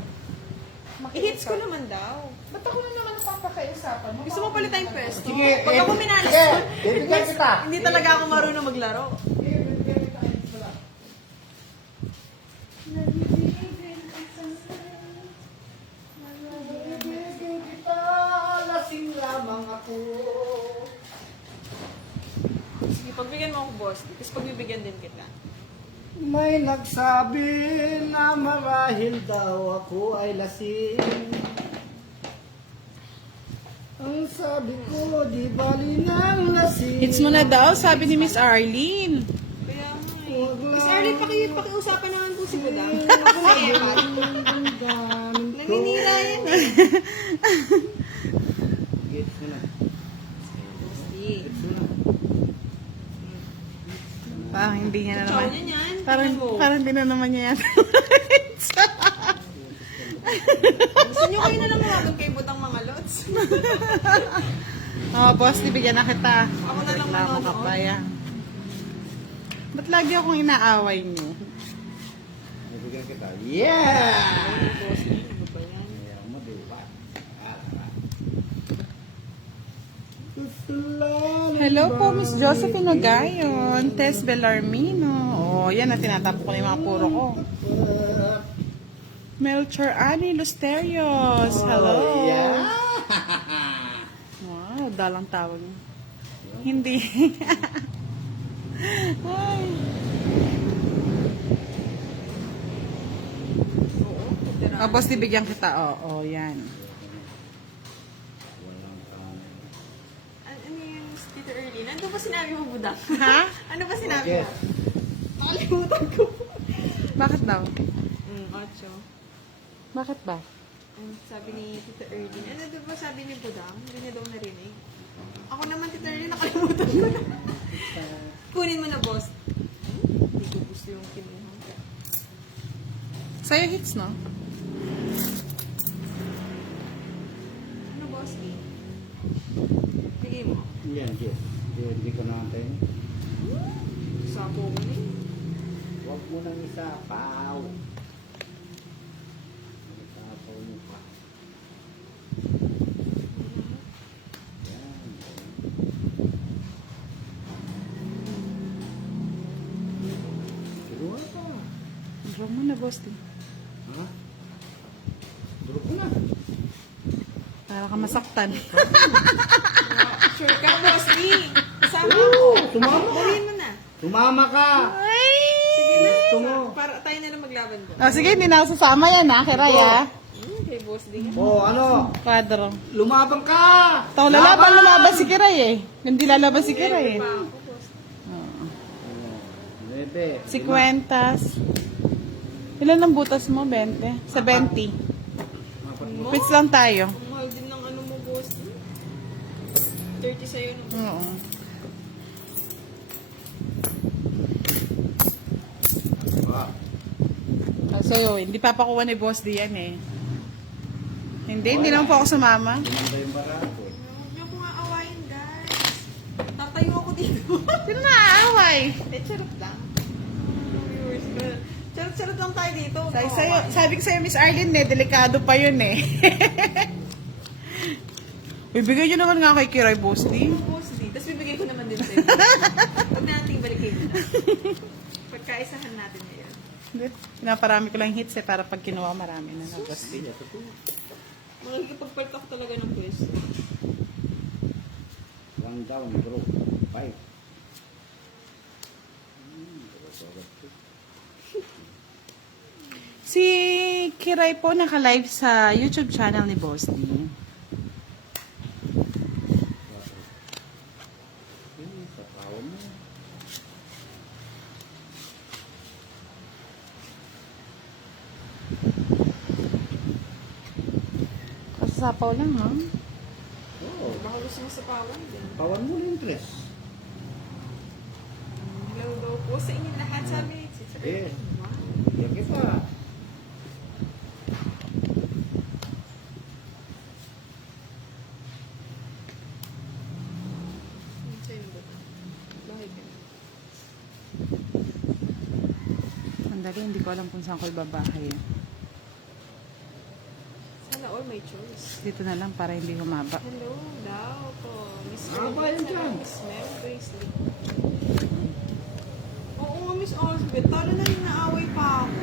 I-hits ko naman daw. Ba't ako na naman papakaiusapan mo? Gusto mo pala tayong pwesto? Sige, Pag ako minalas, sige, bibigyan kita. hindi talaga ako marunong maglaro. Bibigyan kita, lasing lamang ako. Sige, pagbigyan mo ako, boss. Tapos pagbibigyan din kita. May nagsabi na marahil daw ako ay lasing. Ang sabi ko, di bali ng lasing. Hits mo na daw, sabi ni Miss Arlene. Kaya nga eh. Huwag Miss lang. Arlene, pakiusapan naman po si Buda. Damdamin ko. Naninira yan eh. Gets mo na. Sige. Gets mo na. Parang hindi niya na Chow naman. niya yan. Parang, Tingnan mo. parang hindi na naman niya yan. Gusto nyo kayo na lang mawagan kay Budang mga lods. Oh, boss, bibigyan na kita. Ako na lang Reklamo ka manonood. pa yan. Ba't lagi akong inaaway niyo? Bibigyan kita. Yeah! Boss, ano ba yan? Ayaw mo, di ba? Hello po, Miss Josephine Ogayon. Tess Bellarmino. Oh, yan na tinatapo ko na yung mga puro ko. Melchor Ani Lusterios. Hello. Oh, yeah! Wow, dalang tawag. Hindi. Ay. Oo. tira. Oh, boss, bibigyan kita. Oh, yan. Ano yung Tito Early? Nandun ba sinabi mo, Budang? Ha? Ano ba sinabi Yes. mo? Nakalimutan ko. Bakit daw? 8. Bakit ba? Sabi ni Tito Early. Ano doon ba sabi ni Budang? Hindi niya daw narinig. Ako naman, Tito Early, nakalimutan ko na. Kunin mo na, boss. Hindi ko gusto yung kinuha. Sa'yo hits, no? Ano, boss? Bigay mo. Yan, yes. Hindi ko nakantayin. Sapo ko na yun. Huwag mo nang isapaw. Isapaw mo. boss D. Ha? Drop mo na. Para ka masaktan. Sure ka, Boss D. Kasama ako. Sumama ka. Dalhin mo na. Sumama ka. Ay! Sige na. Gusto mo. Para tayo na lang maglaban ko. Oh, sige, hindi na ako sasama yan ha, kay Ray ha. Kay Boss D. Oh, ano? Padro. Lumabang ka. Ito, lalaban si Kiray eh. Hindi lalaban si Kiray eh. Pa ako, Boss D. Bebe. 50. Ilan ang butas mo? 20? Sa 20. Mo? Quits lang tayo. Ang mahal din ng ano mo, Boss D. 30 sa'yo no? Oo. Ah, So, hindi papakuha ni Boss D yan eh. Hindi lang po ako sumama. Gumanda yung barako. Huwag niyo po nga awayin, guys. Tatayo ako dito. Sino naaaway? Charot lang. Viewers ko. Charot lang tayo dito. Sabi ko sa'yo, Miss Arlene eh, delikado pa yun eh. Bibigyan nyo naman nga kay Kiray, Boss D. Boss D. Tapos bibigay ko naman din sa'yo. Huwag na nating balikin na. Pagkaisahan natin ngayon. Hindi. Pinaparami ko lang hits eh, para pag kinuha marami na na, Boss D. Makikipagpalit ako talaga ng pwesto. One down, bro. 5. Si Kiray po naka-live sa YouTube channel ni Boss D. Sa tao mo. Kasasapaw lang ha. Oo. Baka gusto mo sa pawan din. Pawan mo na interest. Hello daw po sa inyo lahat. Sabi, Eh. wow. Yan kita. Ano sa'yo ba ito? Bakit ka? Andali, hindi ko alam kung saan ko ibabahay. Sana all my choice. Dito na lang para hindi humaba. Hello daw po. Miss Ah, ba yan dyan? Miss Mel Bracelet. Oo, Miss Osbeth. Talo na yung naaway pa ako.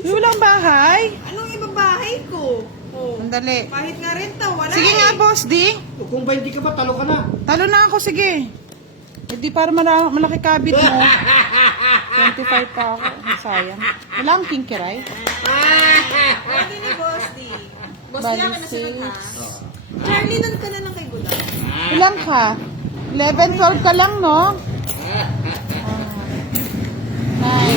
Yung walang bahay? Anong ibang bahay ko? Oh. Andali. Kahit nga renta, wala Sige nga, eh. Boss D. Kung ba hindi ka ba, talo ka na. Talo na ako, sige. Hindi para malaki kabit mo. 25 pa ako. Sayang. Wala ang king Kiray. Pwede ni Boss D. Boss D, Bali, ako na sunod ha. Oh. Charlie, nun ka na lang kay Buda. Ilang ka? 11, 12 ka lang, no? Ay,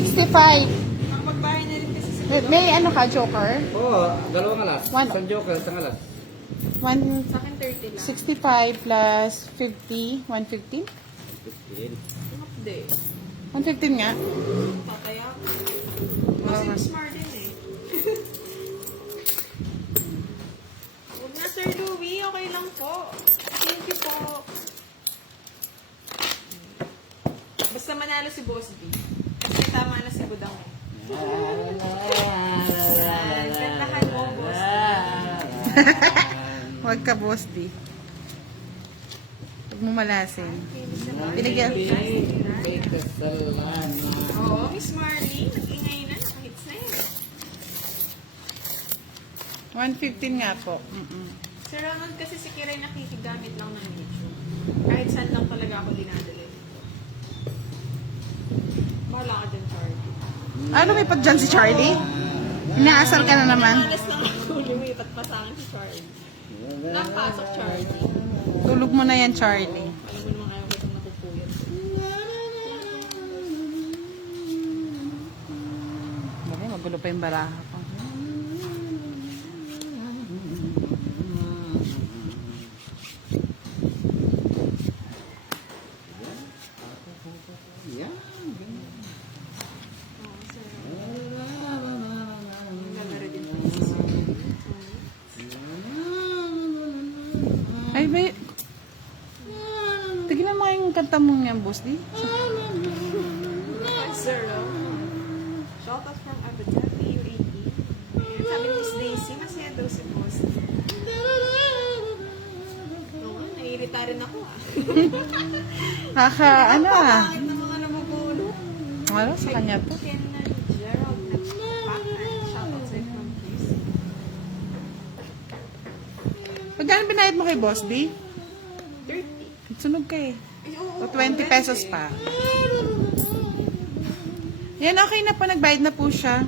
65. Makapagbahay na rin kasi sa May ano ka, Joker? Oo, dalawang alas. One. Isang joker, isang alas. 165 Sa akin 30 lang. plus 50, 115? 15. Hindi. 115 nga. Tataya ko. Kasi mas smart din eh. Huwag na, Sir Louie. Okay lang po. Thank you po. Basta manalo si Boss B. Kasi tama na si Budang eh. Kantahan mo, Boss B. Huwag ka, Boss D. Huwag mo malasin. Binigyan. May kasalanan. Oo, Miss Marley. Nag-ingay na. Nakahits na yun. 115 nga po. Sir Ronald, kasi si Kiray nakikigamit lang ng YouTube. Kahit saan lang talaga ako dinadala. Bahala ka dyan, Charlie. Ano may pag dyan si Charlie? Inaasar ka na naman. Malas lang ako lumipat pa sa akin si Charlie. Napasok, Charlie. Tulog mo na yan, Charlie. Alam mo naman ayaw ko itong napupuyat. Bakit magulo pa yung baraha ko. Yan. Oo, sir. Gagara din pa si Sir. Ay, ba? Tignan mo yung kanta mo nga, Boss D. Sir, shout out from Abu Dhabi, UAE. Sabi ni Miss Daisy, masaya daw si Boss. Oo, naiirita rin ako ah. Ano ah. Bakit na mga nabubulo? Ano, sa kanya to? Kenan Gerald nagpakan. Shoutout sa'yo from Kiss. Magkano binayad mo kay Boss D? 30. Sunog ka eh. Ay, oo, So, 20 pesos pa. Yan, okay na po. Nagbayad na po siya.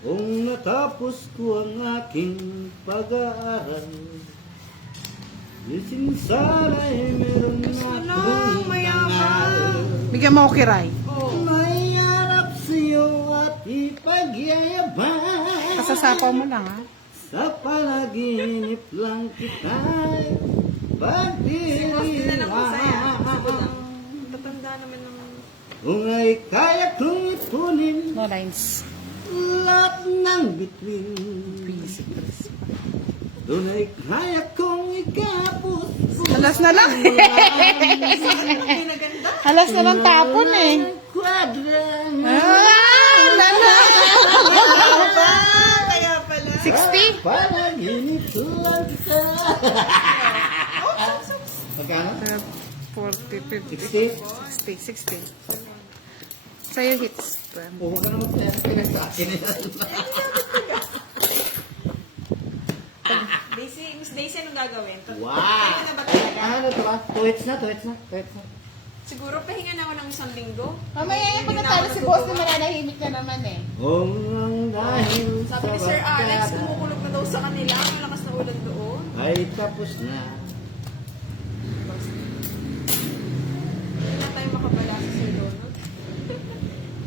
Kung natapos ko ang aking pag-aaral, Isin sana'y meron na akong pangaral. Bigyan mo ako kiray. May harap sa'yo at ipagyayabang. Kasasapaw mo lang, ha? Sa panaginip lang kita'y Hindi na lang masaya. pagdiriwang. Tatanda naman ng... Kung ay kaya kong ipunin No lines. lahat ng bituin, Basic dress. doon ay kaya kong ikapos. Halas na lang. Pinaganda. Halas na lang tapon eh. Quadrant. Lala. Kaya pala. 60? Panaginip lang kita. Magkano? 40, 50, 60. Sa'yo hits. Huwag ka naman kaya sa akin. Daisy, Miss Daisy, anong gagawin? Wow! Pahinga na ba talaga? Ano ito ba? Tuhits na. Siguro pahinga na ako ng isang linggo. Mamaya yung Hindi na pagkatalo ako si Boss na natutuwa. mananahimik na naman eh. Kung ang dahil Sabi ni Sir Alex, kumukulog na daw sa kanila. Ang lakas na ulan doon. ay tapos na. Hindi na tayo makabala sa Sir Donald.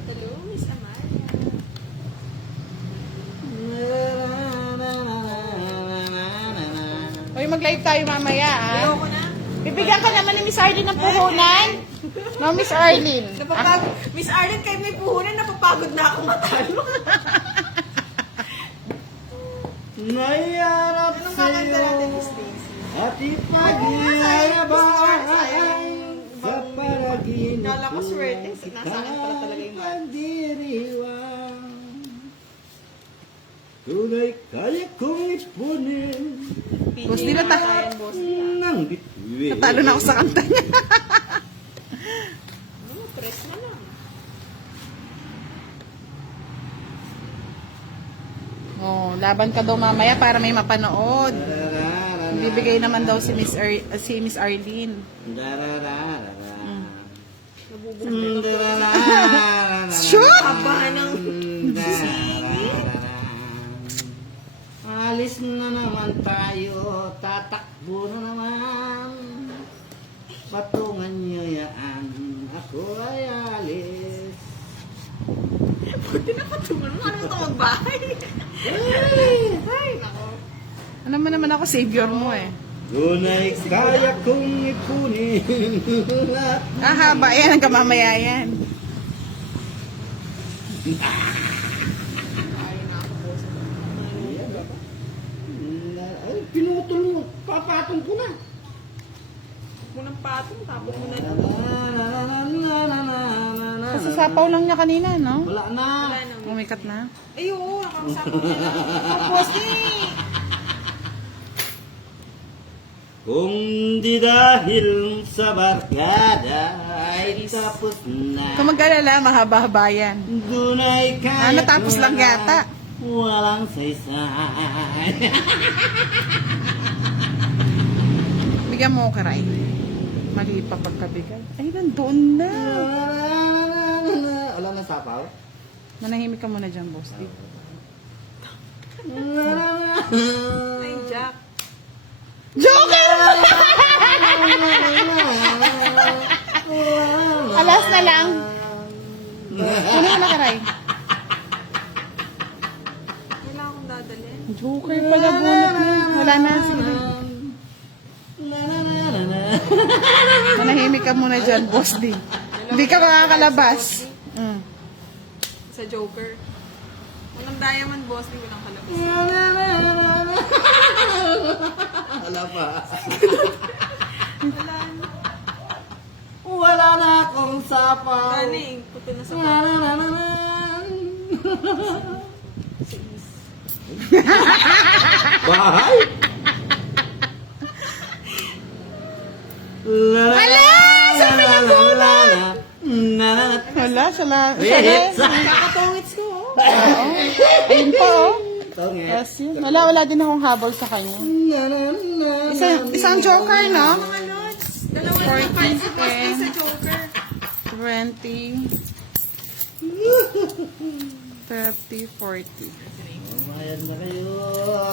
Hello, Miss Amalia. Uy, mag-live tayo mamaya ah. Ayoko na. Bibigyan ka naman ni Miss Arlene ng puhunan. No, Miss Arlene. Napapagod. Miss Arlene, kahit may puhunan, napapagod na ako matalo. Nayarap Anong kakanta natin, Miss sa'yo Daisy? at ipagyayabang sa panaginip Kala ko swerte. Nasa akin pala talaga yung mat. pagdiriwang. Tunay kaya kong ipunin Boss, di na tayo. Boss. ng bituin. Natalo na ako sa kanta niya. Ano, press na lang. Oh, laban ka daw mamaya para may mapanood. Bibigay naman daw si Miss Arlene. Sure! Haba ng Alis na naman tayo, tatakbo na naman. Patungan niyo yan, ako ay alis. Buti na patungan mo. Ano ito magbahay? Ay, nako. Ano mo naman ako, savior mo eh. Tunay kaya kong ipunin. Haba yan, hanggang mamaya yan. Ay, nakakabos. Ay, pinutol mo. Papatong ko na. Munang patong, tapos mo na lang. Kasasapaw lang niya kanina, no? Wala na. Wala nang. Umikat na. Ay, oo, nakakasabi ko na lang. Tapos eh. Kung di dahil sa barkada ay tapos na. Kung mag-alala, mahaba-haba yan. Dunay kaya natapos lang yata. Walang saysay. Bigyan mo ko karay. Mali pa pagkabigay. Ay, nandoon na. Alam na sapaw? Manahimik ka muna dyan, boss. Ay, Jack. Joker! Alas na lang. Ano mo na karay? Kailangan kong dadalhin. Joker pala bunot mo. Wala na. Sige. Manahimik ka muna dyan, boss D. Hindi ka makakalabas. Mm. Sa Joker. Walang diamond boss, di walang kalabas. Wala pa. Wala na. Wala na akong sapaw. Ano eh, puto na sa Bahay? Ala! Sabi niya bunot! Hala, siya Yes. Kakatongits ko, oh. Oo. Ayun po, oh. Tongit. Yes, yun. Wala din akong habol sa kanya. Isang joker, no? Mga lods. Dalawa lang fans si Boss D sa Joker. 20, 30, 40. Umayan na kayo.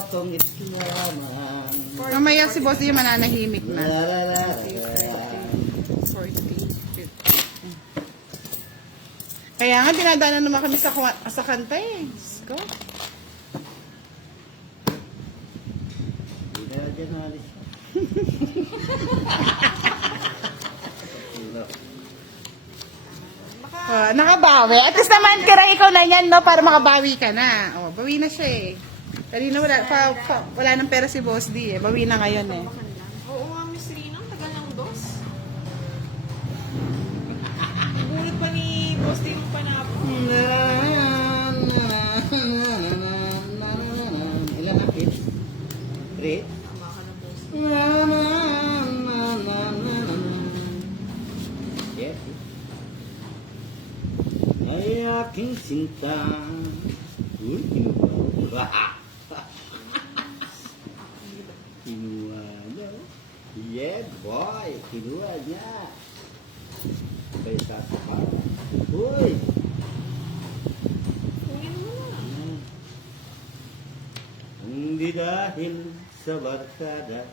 Tongit lamang. Mamaya si Boss yung mananahimik na. La, la, la, 40, 50. Kaya nga, dinadaanan naman kami sa kanta eh. Let's go. Hindi na dyan alis. Nakabawi. At least naman, kira ikaw na yan, no? Para makabawi ka na. O, bawi na siya eh. Kanina wala nang pera si Boss D eh. Bawi na ngayon eh. Oo nga, Miss Rina. Ang tagal ng dos. Nagulat pa ni Boss D yung panapo. Ilan na, kids? 3? Tama ka na, Boss. Yes. Ay aking sinta. Uy, kinuha. Kinuha niya. Yeah, boy. Kinuha niya. Kaya sasapa. Uy. Kunin mo na. Hindi dahil sa barkada.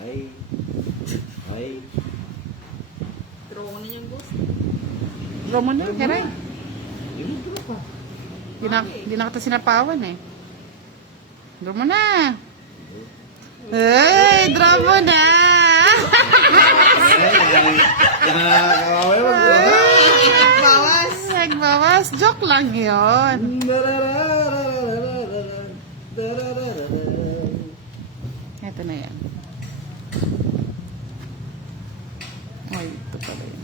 Ay. Draw ko na niyang Boss. Draw mo na, kira eh. Hindi pa. Hindi na kita sinapawan eh. Draw mo na. Hey, draw mo na. Bawas. Nagbawas. Joke lang yun. Ito na yan. Ay, ito pala yun.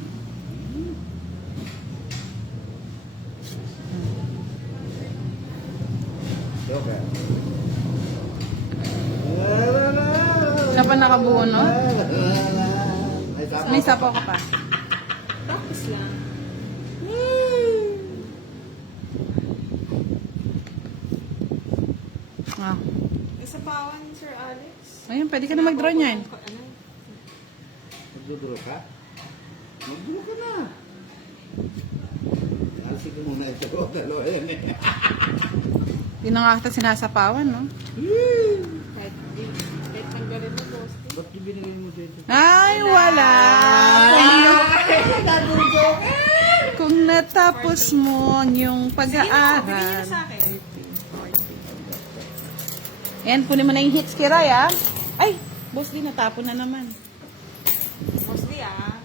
Siya pa nakabuo, no? May sapo ka pa. Tapos lang. Ah. Isa pawan, Sir Alex. Ayun, pwede ka na mag-draw niyan. Ano? Magduduro ka? Magduro ka na. Alsi ko muna ito. Dalawa yan eh. Hindi na nga kita sinasapawan, no? Kahit tanggalin mo, Boss D. Ba't yung binigay mo dito? Ay, wala. Kung natapos mo ang iyong Sige na, bigyan niyo pag-aaral. sa akin. Ayan, kunin mo na yung hits, Kiray, ah. Ay, Boss D, natapon na naman. Boss D, ah.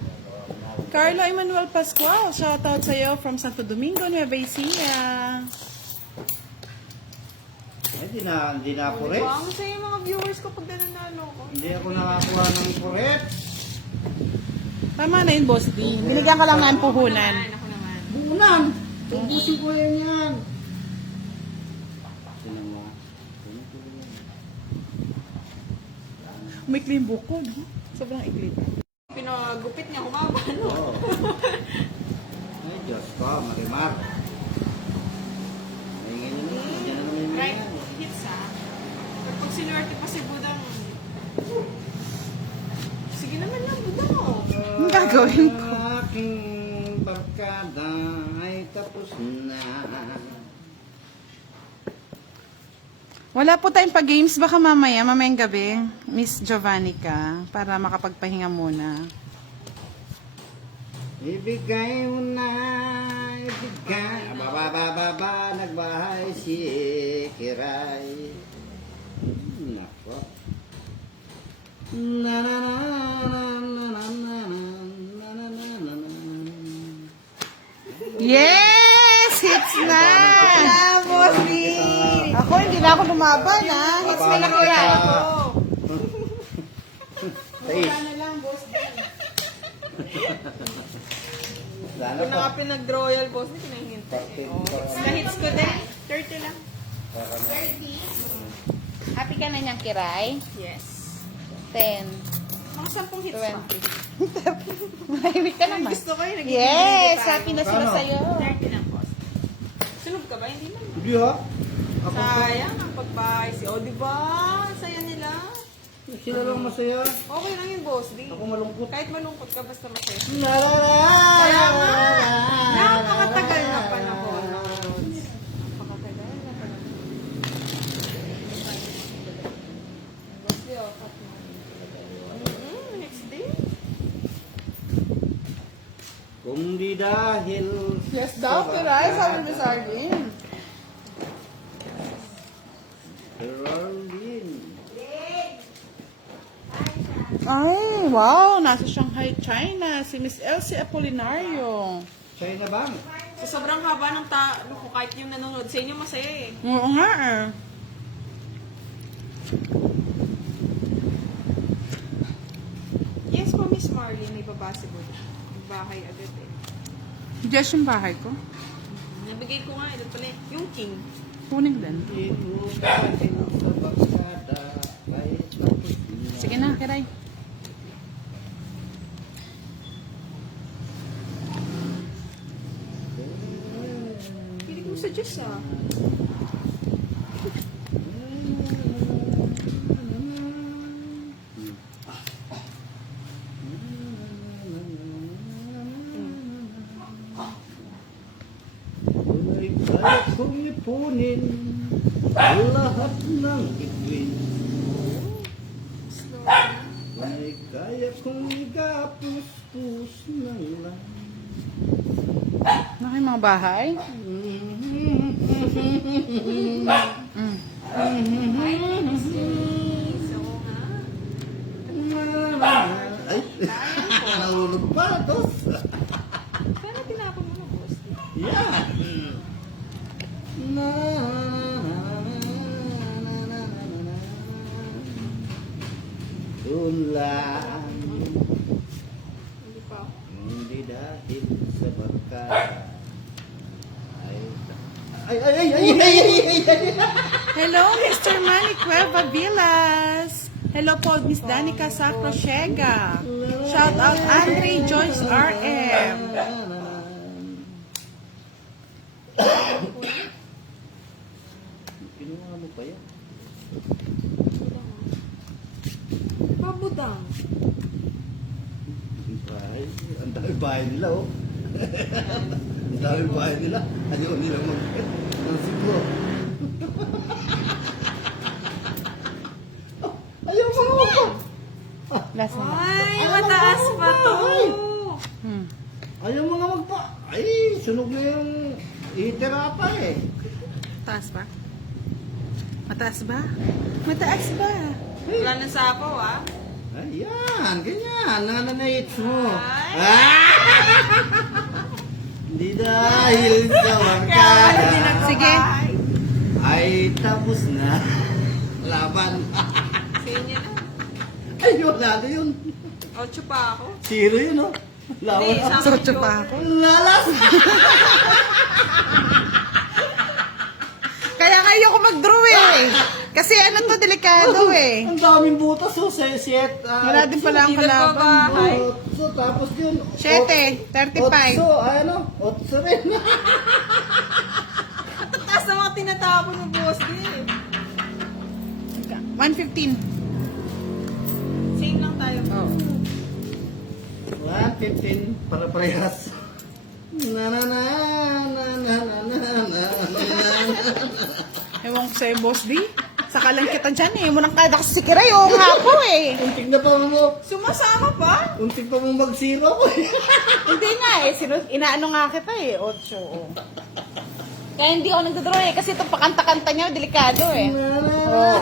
Carlo Emmanuel Pascual, shoutout sa'yo from Santo Domingo, Nueva Ecija. Ay, hindi na ako rin. Ang sa'yo yung mga viewers ko pag nanalo ko. Hindi ako nakakuha ng kuret. Tama na yun, Boss D. Binigyan ka lang ng puhunan. Ako naman. Buunan! Tubusin ko yan. Tinan mo. Umikli yung buko, no? Sobrang ikli. Pinagupit niya, humaba, no? Oo. Ay, Diyos ko, marimar. Ay, ganyan na. Nandiyan na naman yung Right, mga. hits, ah. Pag sinuwerte pa si Budang, sige naman lang, Budang, oh. Anong gagawin ko? Ang aking barkada ay tapos na. Wala po tayong pag-games. Baka mamayang gabi, Miss Giovannica, para makapagpahinga muna. Ibigay mo na, ibigay. Baba, nagbahay si Kiray. Nako. Na na na na na na na na na na na na. Yes! Hits na! Boss D! Ako, hindi na ako lumaban, ha? Hits na lang kaya ako. Sais. na lang, Boss D. Lalo Kung pa. nga pinag-royal, Boss D, kinahintay. Na-hits ko din, 30 lang. 30. Happy ka na niyang, Kiray? Yes. 10. Mga 10 hits pa. 20. Mahimik ka naman. Gusto ko yung nagiging Yes, tayo. happy na sila Kano? sa'yo. 30 lang, boss. Sunog ka ba? Hindi man. Hindi ha? Ako Sayang ang pagbahay si... O, diba? Saya nila. sila lang masaya. Okay lang yun, boss. Di. Ako malungkot. Kahit malungkot ka, basta masaya. La la la. Kaya nga, napakatagal na panahon. Napakatagal na panahon. Boss, di, oh, cut mo. Next day. Kung di dahil Yes daw, Kiray. Sabi ni Sardin. Geraldine. Ay, wow. Nasa Shanghai, China. Si Miss Elsie Apolinario. China Bank. Sa sobrang haba ng kahit yung nanonood sa inyo, masaya eh. Oo nga eh. Yes po, Miss Marley, may babase po. Bahay agad eh. Just yung bahay ko. Nabigay ko nga, ito pala eh. Yung king. Kuning din. Sige na, Kiray. Pili ko sa Diyos ah. Tunay kaya kong ipunin lahat ng bituin. Slow. Tunay kaya kong igapus-pus ng lang. Ano yung mga bahay? Mm. So nga. Ay, nahulog pa ito. Pero tinapon mo na, boss. Yeah. Na, doon lang. Hindi pa ako. Hindi dahil sa baka. Ay. Hello, Mr. Manny Cueva Villas. Hello po, Miss Danica Sacro Siega. Shout out Andre Joyce RM. Kinuha mo pa yan? Pabudang. Bahay. Ang dami bahay nila, oh. Ang dami bahay nila. Ayaw nila mag-siglo. Ayaw mga ako. Last na. Ay, mataas pa to. Hmm. Ayaw mga magpa. Ay, sunog na yung heater ata eh. Mataas ba? Mataas ba? Mataas ba? Wala na sapaw ah. Ayan, ganyan. Nananaits mo. Ay. Ah! Hindi dahil sa barkada. Sige. Ay, tapos na. Laban. Sa inyo na. Ay, wala na yun. 8 pa ako. Zero yun, oh. Laban. Hindi, sa akin Socho yung pa Joker. ako. Lalas. Kaya nga ayoko mag-draw eh. Kasi ano to, delikado eh. Ang daming butas, oh. Sa set. Wala din pala ang Hindi na kalaban. babahay. So, tapos yun. 7, 35. Otso, ano? Otso rin. Taas na mga tinatapon mo, boss. Di. 115. Same lang tayo. Oh. 115 para parehas. Na na na na na na na na. Ewan ko sa'yo, Boss D. Saka lang kita dyan eh. Munang kada kasi si Kiray, oo nga po eh. Untik na pa mo. Sumasama pa? Untik pa mo mag-zero ko. Hindi nga eh. Inaano nga kita eh. 8. Oh. Kaya hindi ako nagdodraw eh. Kasi itong pakanta-kanta niya, delikado eh. Oh.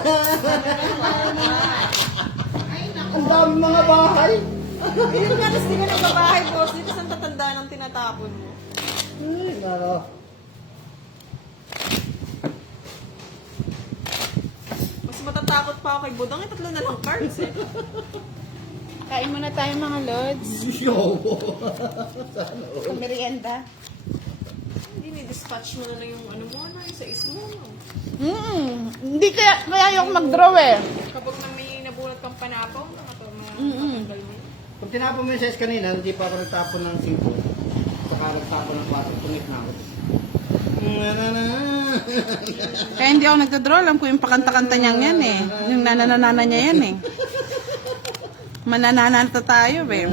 Ang dami mga bahay. Ayun nga, tapos di ka nagbabahay, boss. Dito saan tatanda ng tinatapon mo? Ay, naro. Mas matatakot pa ako kay Budang. 3 na lang cards eh. Kain muna tayo mga lods. Yo. Sa merienda. Hindi, ni-dispatch mo na lang yung ano mo, ano, yung sais mo. No? Hindi kaya ayoko mag-draw eh. Kapag na may nabunot kang panapaw, mga Tanggal mo. Kung tinapon mo yung size kanina, hindi pa ako nagtapon ng 5. Saka nagtapon ng 4. Tungit na ako. Kaya hindi ako nagdadraw. Alam ko yung pakanta-kanta niyang yan eh. Yung nananana niya yan eh. Mananananta tayo eh.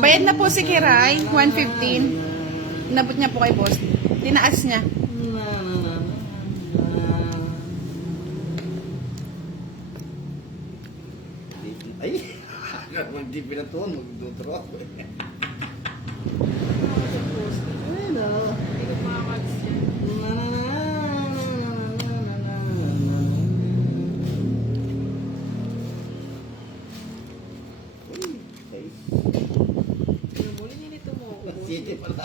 Bayad na po si Kiray, 115. Nabot niya po kay boss. Tinaas niya. Ay, hindi pinatuon, magdudro ako eh. Ay, no. Hindi ko makakats yan. Ano mo? Linilito mo ako. Sige pala.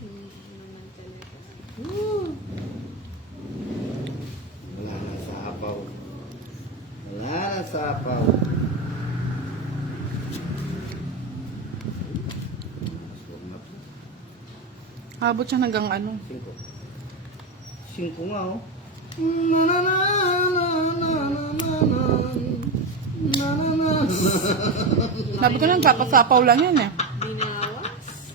Naman talaga. Wala na sa apaw. Wala na sa apaw. Habot siya hanggang ano. 5 nga oh. Sabi ko lang, kapasapaw lang yun eh. Binawas.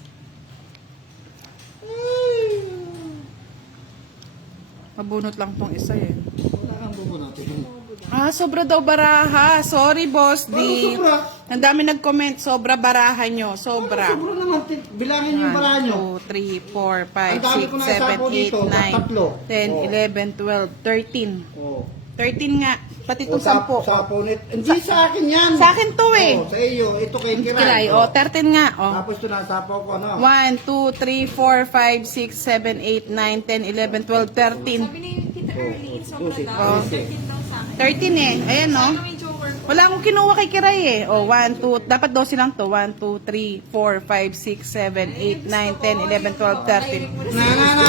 Mabunot lang tong isa eh. Wala kang bubunutin. Ah, sobra daw baraha. Sorry, boss D. Sobra. Ang dami nag-comment, sobra baraha nyo. Sobra. Sobra naman. Bilangin niyo yung bara nyo. 1, 2, 3, 4, Ang dami ko na isapaw dito, 5, 6, 7, 8, 9, tatlo. 10, 11, 12, 13. Oh. 13 nga. Pati O, itong 10. Sapaw net. Hindi sa akin yan. Sa akin to eh. Oh, sa iyo. Ito kay Kiray. Kiray, Oh. oh, 13 nga. Oh. Tapos ito nasapaw ko ano. 1, 2, 3, 4, 5, 6, 7, 8, 9, 10, 11, 12, 13. Sabi ni Tita Erlene, sobrang Oh. daw. 13 daw sa akin. 13 eh. Ayan no. Sabi may joker ko. Wala akong kinuha kay Kiray eh. Oh, 1, 2, dapat 12 lang to. 1, 2, 3, 4, 5, 6, 7, 8, 9, 10, 11, 12, 13. Na na na.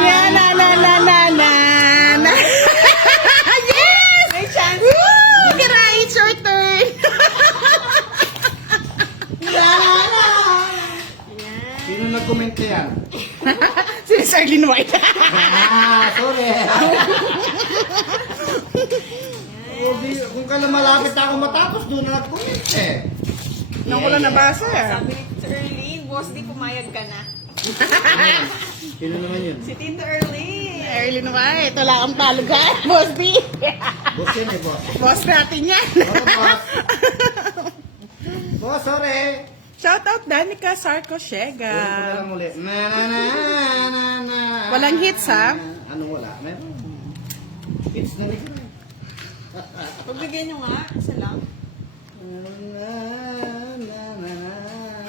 Yeah, na na na na na. Yes! May chance. Woo! Kiray, it's your turn. Sino nag-comment yan? Si Miss Arlene White. Sorry. Kung kailan malapit ako matapos, doon na nag-comment eh. Nang wala nabasa eh. Sabi ni Tita Erlene, boss, di pumayag ka na. Sino naman yun? Si Tita Erlene. Arlene White, wala kang talo ka. Boss B. Boss yan eh, boss. Boss natin yan. Oo, boss. Boss, sorry. Shout out Danica Ulit ko na Sarcochega. lang ulit. Na na na na na. Walang hits, ha? Ano wala? Meron. Hits na rin. Pagbigyan nyo nga, isa lang.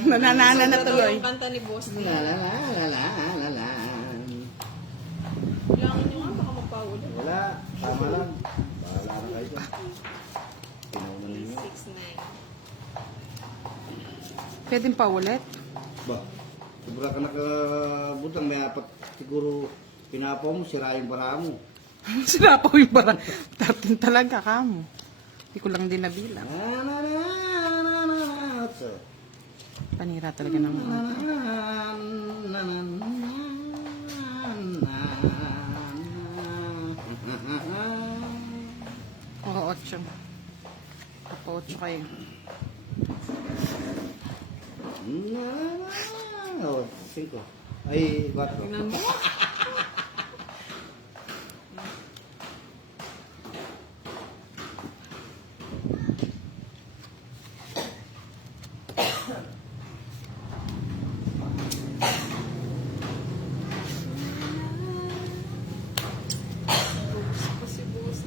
Nananana na Sobrang tuloy. daw yung kanta ni boss. La la la la la la la. Bilangin nyo nga, baka magpaulit. Wala. Tama lang. Bahala na kayo dyan. Tinawanan ninyo. 6, 9. Pwedeng pa ulit. Ba? Sobra ka nakabutang. May apat siguro pinapaw mo. Sira yung bara mo. Sira pa yung barang. 13 talaga kamo. Hindi ko lang din nabilang. Na na na na na na. So. Panira talaga ng mga. Oo, 8. Ako 8 kayo. Oh, 5. Ay, 4. Tingnan mo. Bubus pa si boss.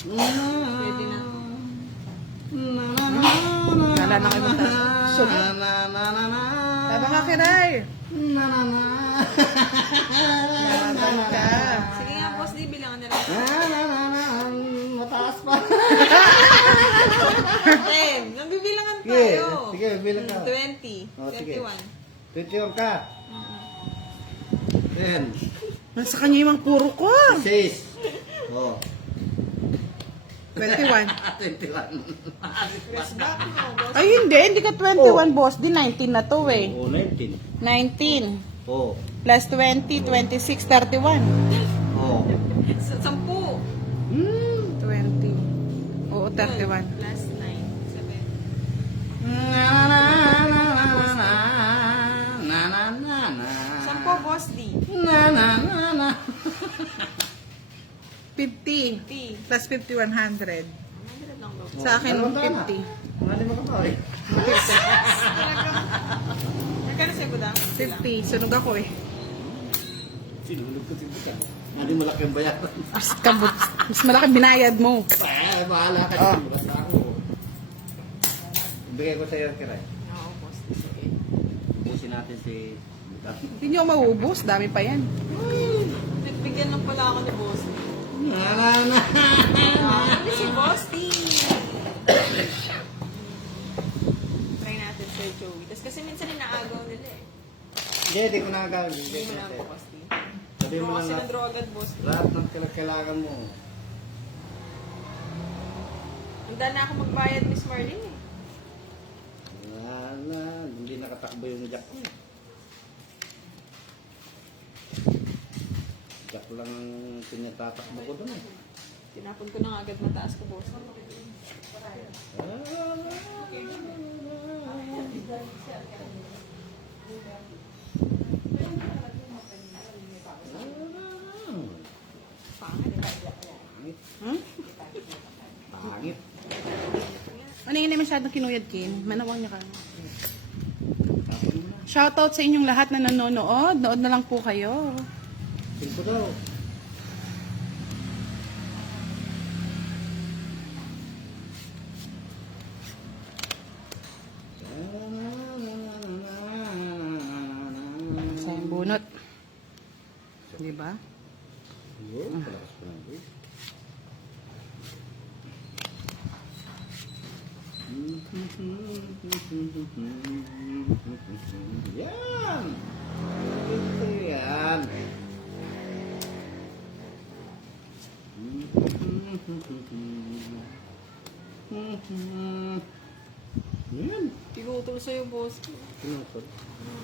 Pwede na. Wala na kayo sunod. Tama ka, Kiray. Nalaban ka. Sige nga, boss, di bilangan na lang. Mataas pa. 10. Nagbibilangan tayo. Sige, bilang ka. 20. Oh, sige. 21. 21 ka. 10. Nasa kanya yung mga puro ko. Sis. Oh. 21. 21. Press back mo, boss. Ay, hindi ka 21, boss. Di 19 na to eh. Oh, 19. 19. Oh. Plus 20, 26, 31. Oh. 10. 20. Oo, 31. Plus 9. 7. Na na na na na na na na na. 10, boss D. Na na na na. 50. 50. Plus 50, 100. 100 lang daw. Sa akin, Dalawang daan na. 50. Mali mo ka pa eh. Magkano sa'yo, Budang? 50. Sunog ako eh. Sinulog ko si Buka. Hindi malaki ang bayaran. Mas malaki binayad mo. Ay, bahala ka Ah. dyan. Basta ako. Ibigay ko sa'yo, Kiray. Oo, boss D. Sige. Ubusin natin si Buka. Hindi nyo maubos. Dami pa yan. Nagbigyan lang pala ako ni boss D. Na na na. Ano si boss D? Try natin Sir Joey. Tapos kasi minsan inaagaw nila eh. Hindi ko nagagawin. Hindi mo lang po, boss D. Sabi mo Draw lang kasi ng lahat. draw agad, boss D. Lahat ng kailangan mo. Handa na ako magbayad, Miss Marlene eh. Wala. Hindi nakatakbo yung jack ko. Jack lang ang tinatatakbo ko doon eh. Tinapon ko na nga agad mataas ko, boss. Pangit. Pangit. Hmm? Pangit. Ano yun na masyadong kinuyad, Kim? Manawang niya ka. Tapon mo na. Shoutout sa inyong lahat na nanonood. Nood na lang po kayo. Silpo daw. Sa yung bunot. Di ba? Yun, palakas pa lang, boy. Yan! Ito yan! Yan! Tigutol sa'yo, boss. Pinutol.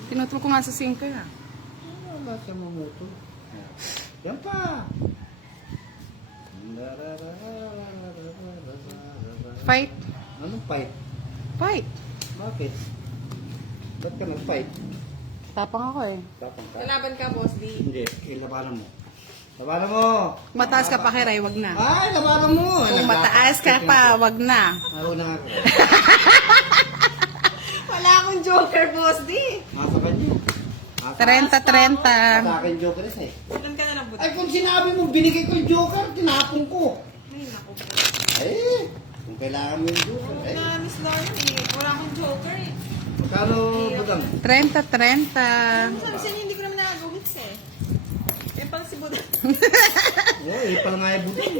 Tinutol ko nga sa sink ko yan. Wala siya mamutol. Yan pa! Fight. Anong fight? Fight. Bakit? Ba't ka nag-fight? Tapang ako eh. Tapang ka? Lalaban ka, boss D. Hindi, labanan mo. Labanan mo! Mataas ka pa, Kiray, wag na. Ay, labanan mo! Kung mataas ka pa, wag na. Ako na ako. Wala akong joker, boss D. Masa ka niyo. 30-30. Sa akin joker eh. Butan ka na lang, Ay, butan. kung sinabi mo, binigay ko yung joker, tinapon ko. Ay, naku, boss. Ay, kung kailangan mo yung joker. Huwag Ay, na, Miss Lauren eh. Wala akong joker eh. magkano budang? 30-30. Sabi sa inyo, hindi ko naman nakagawits eh. Yan pang si Budan. Eh, ipal nga yung budang.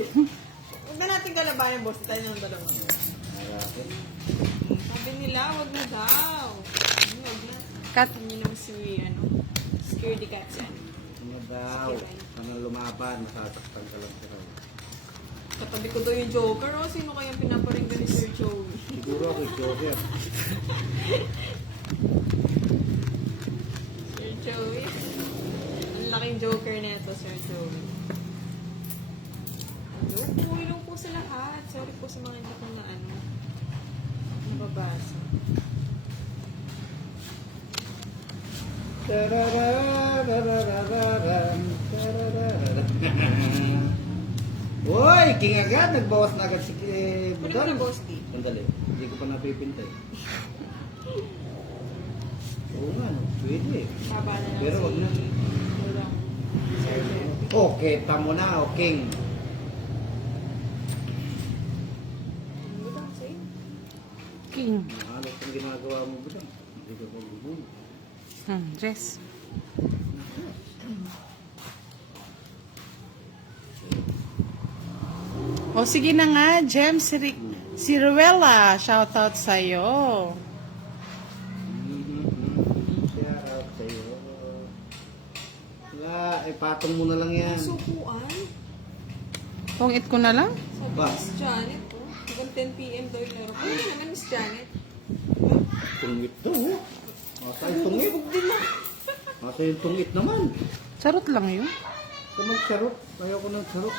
Huwag na natin kalabanin, boss. Tayo ng dalawa. Malapit. Sabi nila, wag na daw. Wag na. Cut. Hindi naman si, scaredy cat yan. Ano daw? Ano lumaban? Masasaktan ka lang sila. Katabi ko daw yung joker. O, sino kayang pinaparinggan ni Sir Joey? Siguro ako yung joker. Sir Joey. Ang laking joker nito, Sir Joey. Hello po sa lahat. Sorry po sa mga hindi ko na nababasa. Uy, king agad. Nagbawas na agad si Kunin mo budang. na, boss D. Sandali. Hindi ko pa napipintay. Oo nga, no? Pwede. Haba na lang Pero wag na. Walang Sir Joey. Okay, tamo na, o king. Ano ba sa'yo? King. Halos ang ginagawa mo budang. Hindi ka pa gugulo. Dress. O sige na nga, Jem, si Ruela, shoutout sa'yo. Shout out sa'yo. Ipatong mo na lang yan. Supuan. Tungit ko na lang. Sabi Ba? Miss Janet, oh. Hanggang 10 p.m. daw yung laro. Ano naman, Miss Janet? Tungit to, oh. Asa yung tungit? Asa yung tungit naman? Charot lang yun. Kung magcharot, ayaw ko ng charot.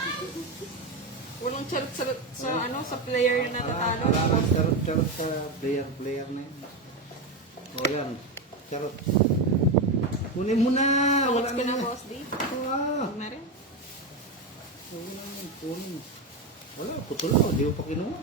Walang charot-charot sa, sa player na natatalo. Wala charot sa player na yun. O yan, charot. Kunin mo na! Wala Wala ka na, na. Boss D? Ah, Huwag na rin. kunin. Wala, putol ako. Di ko pa kinuha.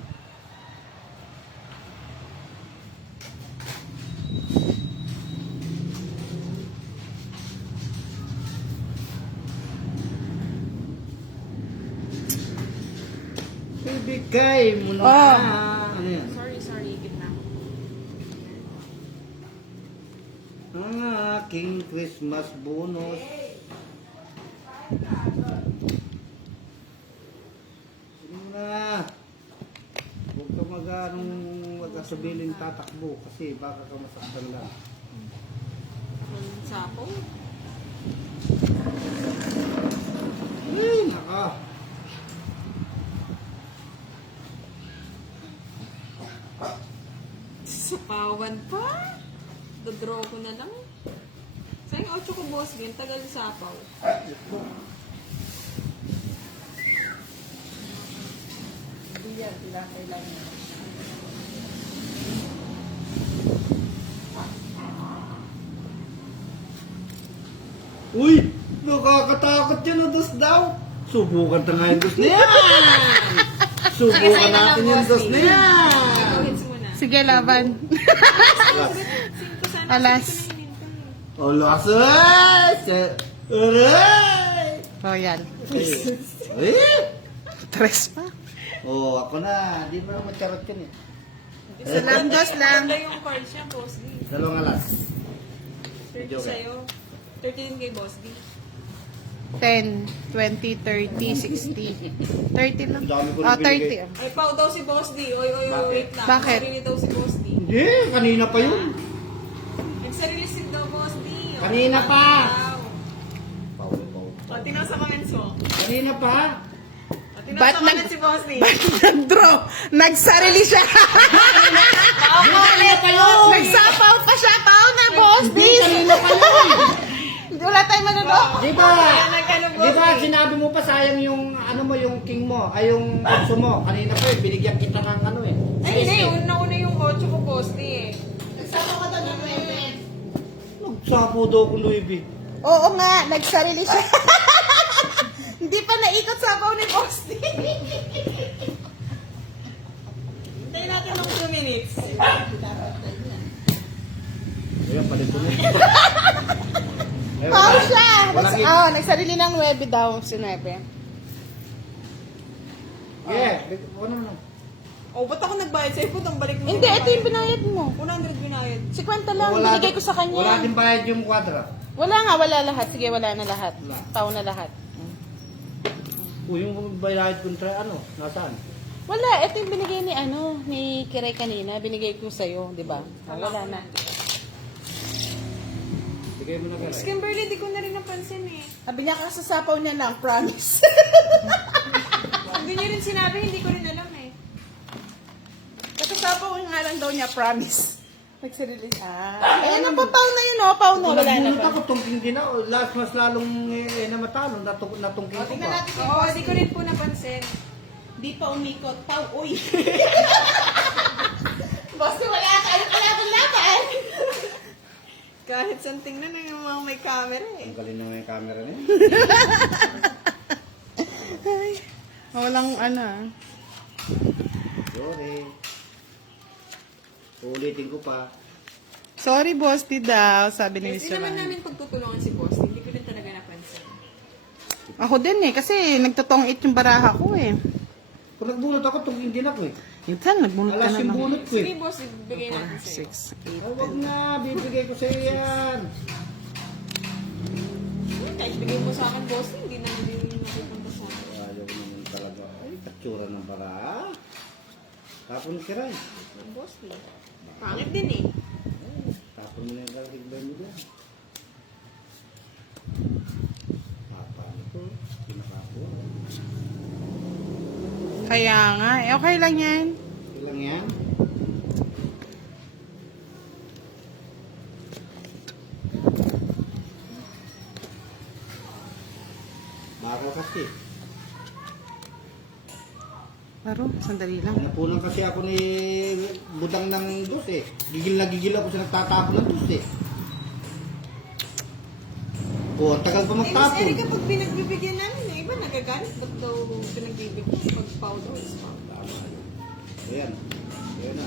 Ibigay mo na. Ano yan? Sorry, gitna. Ang aking Christmas bonus. Sige mo na. Huwag ka magkasabiling tatakbo kasi baka ka masaktan lang. Ang sapo. Ay, naka. Sapawan pa. Dodraw ko na lang. Sayang 8 ko, Boss D. Ang tagal sa sapaw. Uy! Nakakatakot yan, dos daw. Subukan na nga yung dos na yan. Subukan natin yung dos na yan. Ikaw, hits muna. Sige, laban. Cinco sana. Alas. Hindi ko na hinintay. Olas! Aray! O, yan. Eh? Tres pa. Oh, ako na. Di ba macharot yun eh. Isa lang, dos lang. Maganda yung card siya, Boss D. Dalawang alas. 30 Joke. sa'yo. 30 din kay Boss D. 10, 20, 30, 60. 30 lang. Ang dami ko Ah, na binigay. 30. Ay, pao daw si Boss D. Oy, Bakit? wait lang. Bakit? Sarili daw si Boss D. Hindi, kanina pa yun. Nagsarili sin daw, Boss D. Kanina pa. Wow. O, tingnan sa comments mo. Kanina pa. O, tingnan Ba't sa comments si Boss D. Ba't nag-draw? Nagsarili siya. Kanina pa yun. Nagsapaw pa siya. Pao na, boss. Bis. Kanina pa yun. Hindi wala tayong manunok. Di ba? Kaya nagkano, Di Boss ba D? sinabi mo pa sayang yung ano mo, yung king mo, ay yung puso mo. Kanina pa eh, binigyan kita ng ano eh. Ay, hindi. Una-una yung 8 ko, Boss D eh. Nagsapo daw ko, Louis V. Oo nga, nagsarili siya. Hindi pa naikot sapaw ni boss. Hintayin natin ng 2 minutes. Ayan, palit ko na. Pao siya. Walang Nagsarili ng 9 daw, si 9. Yeah, ano na. O, ba't ako nagbayad sa'yo? Putang balik mo. Hindi, ito yung binayad mo. 100 binayad. 50 lang, binigay ko sa kanya. Wala din bayad yung kwadra. Wala nga, wala lahat. Sige, wala na lahat. Wala. Pao na lahat. Yung bayad kontra ano, nasaan? Wala, ito yung binigay ni Kiray kanina. Binigay ko sa'yo, di ba? Wala na. Bigay mo na Miss kaya. Kimberly, di ko na rin napansin eh. Sabi niya sa sapaw niya lang, promise. Hindi niyo rin sinabi, hindi ko rin alam eh. Kasi sapaw nga lang daw niya, promise. Nagsarili. Ayan na po, pao na yun, oh. Pao na, wala na Nagbunot ba? ako, tungking din ako. Last mas lalong namatalo, natungking ko pa. Oo, di ko rin po napansin. Di pa umikot. Pao, uy. Boss, wala tayo kalaban-laban. Kahit saan tingnan na yung mga may camera eh. Ang galing naman yung camera niya. Walang Sorry. Ulitin ko pa. Sorry, boss, di daw, sabi ni Kasi Mr. naman Ryan. namin pagtutulungan si Boss, hindi ko rin talaga napansin. Ako din eh, kasi nagtotong-it yung baraha ko eh. Kung nagbunot ako, tungking din ako eh. Minsan, nagbunot ka Alas na yung lang. bunot ko Sige eh. Boss, ibigay natin sa'yo. 6, 8. Oh, wag na, bibigay ko sa iyo yan. Kahit bigay mo sa akin Boss, hindi na din napupunta sa akin. Ayaw ko naman talaga. Ay, katsura ng bara. Tapon kiray. Ang Boss eh. Pangit din eh. Tapon mo na yung kalagay mo doon. Kaya nga, okay lang yan. Ilang yan? Baka kasi. Paro, sandali lang. Napunan kasi ako ni Budang ng dos eh. Gigil na gigil ako sa nagtatapon ng dos eh. O, ang tagal pa Eh, Miss magtapon. Erika, pag pinagbibigyan namin, yung iba nagagalit. Ba't daw pinagbibigyan? Pag pau daw is pau. Ayan. Ayan na.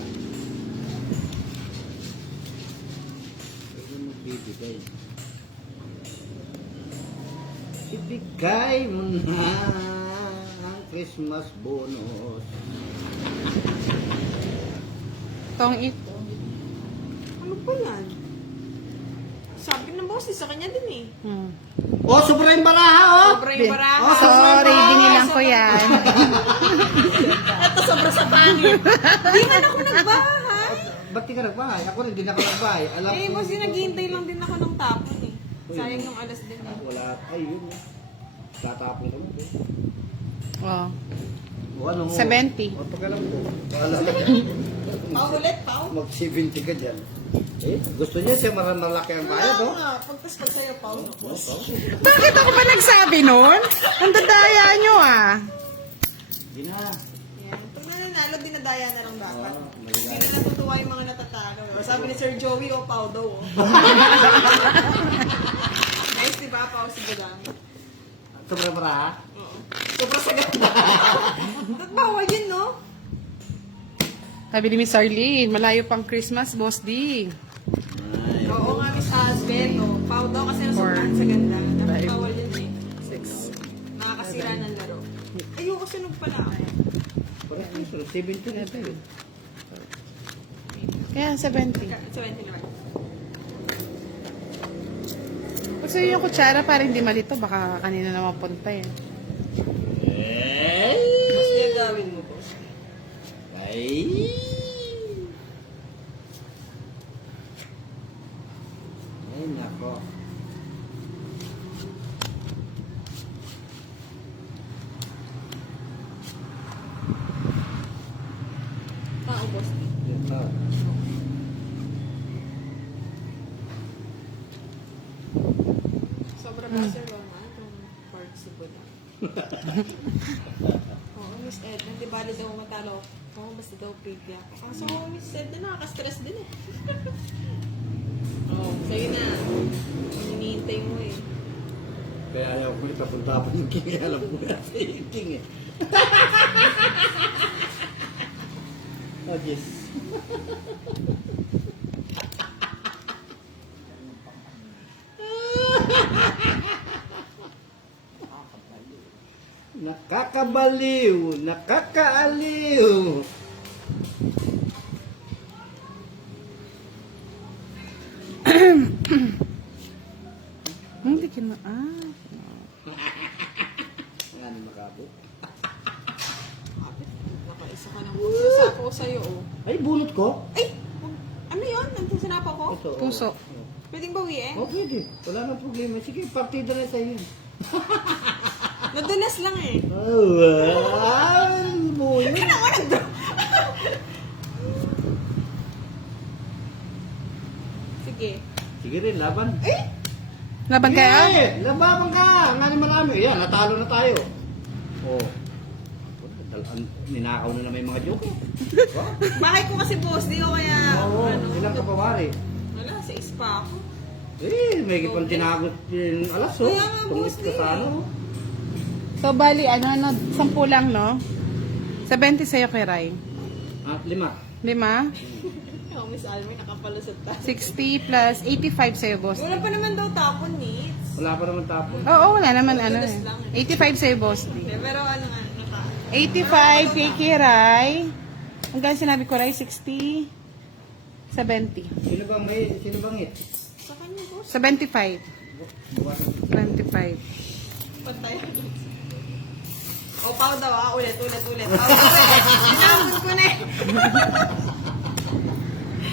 Ayan magbibigay. Ibigay mo na ang Christmas bonus. Tong ito. Ano pa yan? Sabi ng boss, sa kanya din eh. Oh, sobra yung baraha, oh! Sobrang yung baraha. Oh, Sorry, binilang ko yan. Ito sobra sa pangit. Di man ako nagbahay. Ba't di ka nagbahay? Ako rin, di na ako nagbahay. Alam Eh, ko- boss, naghihintay lang din ako ng tapon eh. Sayang yung alas din eh. Wala. Ay, yun. Tatapon ka mo. Oh. O ano mo? 70. O, pagkalam ko. Wala. Pau ulit, pau. Mag-70 ka dyan. Eh, gusto niya siya malaki ang bayad, oh. nga, pagtas pag sa'yo, pau. Bakit ako pa nagsabi nun? Ang dadaya nyo ah. Di na. Yan. Pag nananalo, dinadaya na lang dapat. Oo, Hindi na natutuwa yung mga natatalo. Sabi ni Sir Joey, o pau daw. Oh. Nice, di ba, pau si Budang? Sobra baraha? Oo. Sobra sa ganda. Ba't bawal yun, no? Sabi ni Miss Arlene, malayo pang Christmas, Boss D. Ay. Oo nga, Miss Asbel, no? Pau daw kasi sobrang sa ganda. Dapat bawal yun eh. 6. Nakakasira ng laro. Ayoko sunog pala ako. Parang Christmas, 70 na tayo. Kaya 70. 70 naman. Gusto yung kutsara para hindi malito, baka kanina naman punta eh. Mas niya gawin mo, boss. Ay. Ay, nako. Tao, boss. Ito. Sobra ba sir Roma? Itong part si Budang. Oo, Miss Edna, di bali daw matalo. Oo, basta daw pigya. Kaso Miss Edna, nakaka-stress din eh. Oo, sa'yo na. Hinihintay mo eh. Kaya ayaw ko itapon-tapon yung king. Alam ko na sa yung king eh. Oh, yes. Nakakabaliw, nakakaaliw. Hindi kina, Ano makabo? Kapit, nakaisa ka ng puso. Sapo ko sa'yo, oh. Ay, bunot ko? Ay! Ano yun? Nandun sa napa ko? Ito. oh. Puso. Pwedeng bawiin? Oh, pwede. Wala nang problema. Sige, partida na sa iyo. Nadulas lang eh. Oh, wow! Buyo. Sige. Sige rin, laban. Eh! Laban kayo? Sige, laban ka. Nga ni marami. Yan, natalo na tayo. Oh. Ninakaw na naman yung mga joke. Oh. Bahay ko kasi boss, di ko kaya... Oo, ilang ka pa wari? Wala, sa ispa ako. Eh, may kipang tinagot yung alas, oh. Kaya nga, Tungit boss, ka sa ano. So, bali, 10 lang, no? 70 sa'yo kay Rai. Ah, 5. 5? Oh, Miss Almy, nakapalusot tayo. 60 plus 85 sa'yo, Boss D. Wala pa naman daw tapon, Nits. Wala pa naman tapon. Oo, wala naman Dulas eh. lang 85 sa'yo, Boss D. Pero ano nga, 85 kay Kiray. Ang gano'n sinabi ko, Rai, 60, 70. Sino bang hit? sa kanya, boss. 75. 25. Pantay. O, pau daw ah. Ulit. Pau daw ulit. Hinamon ko na eh.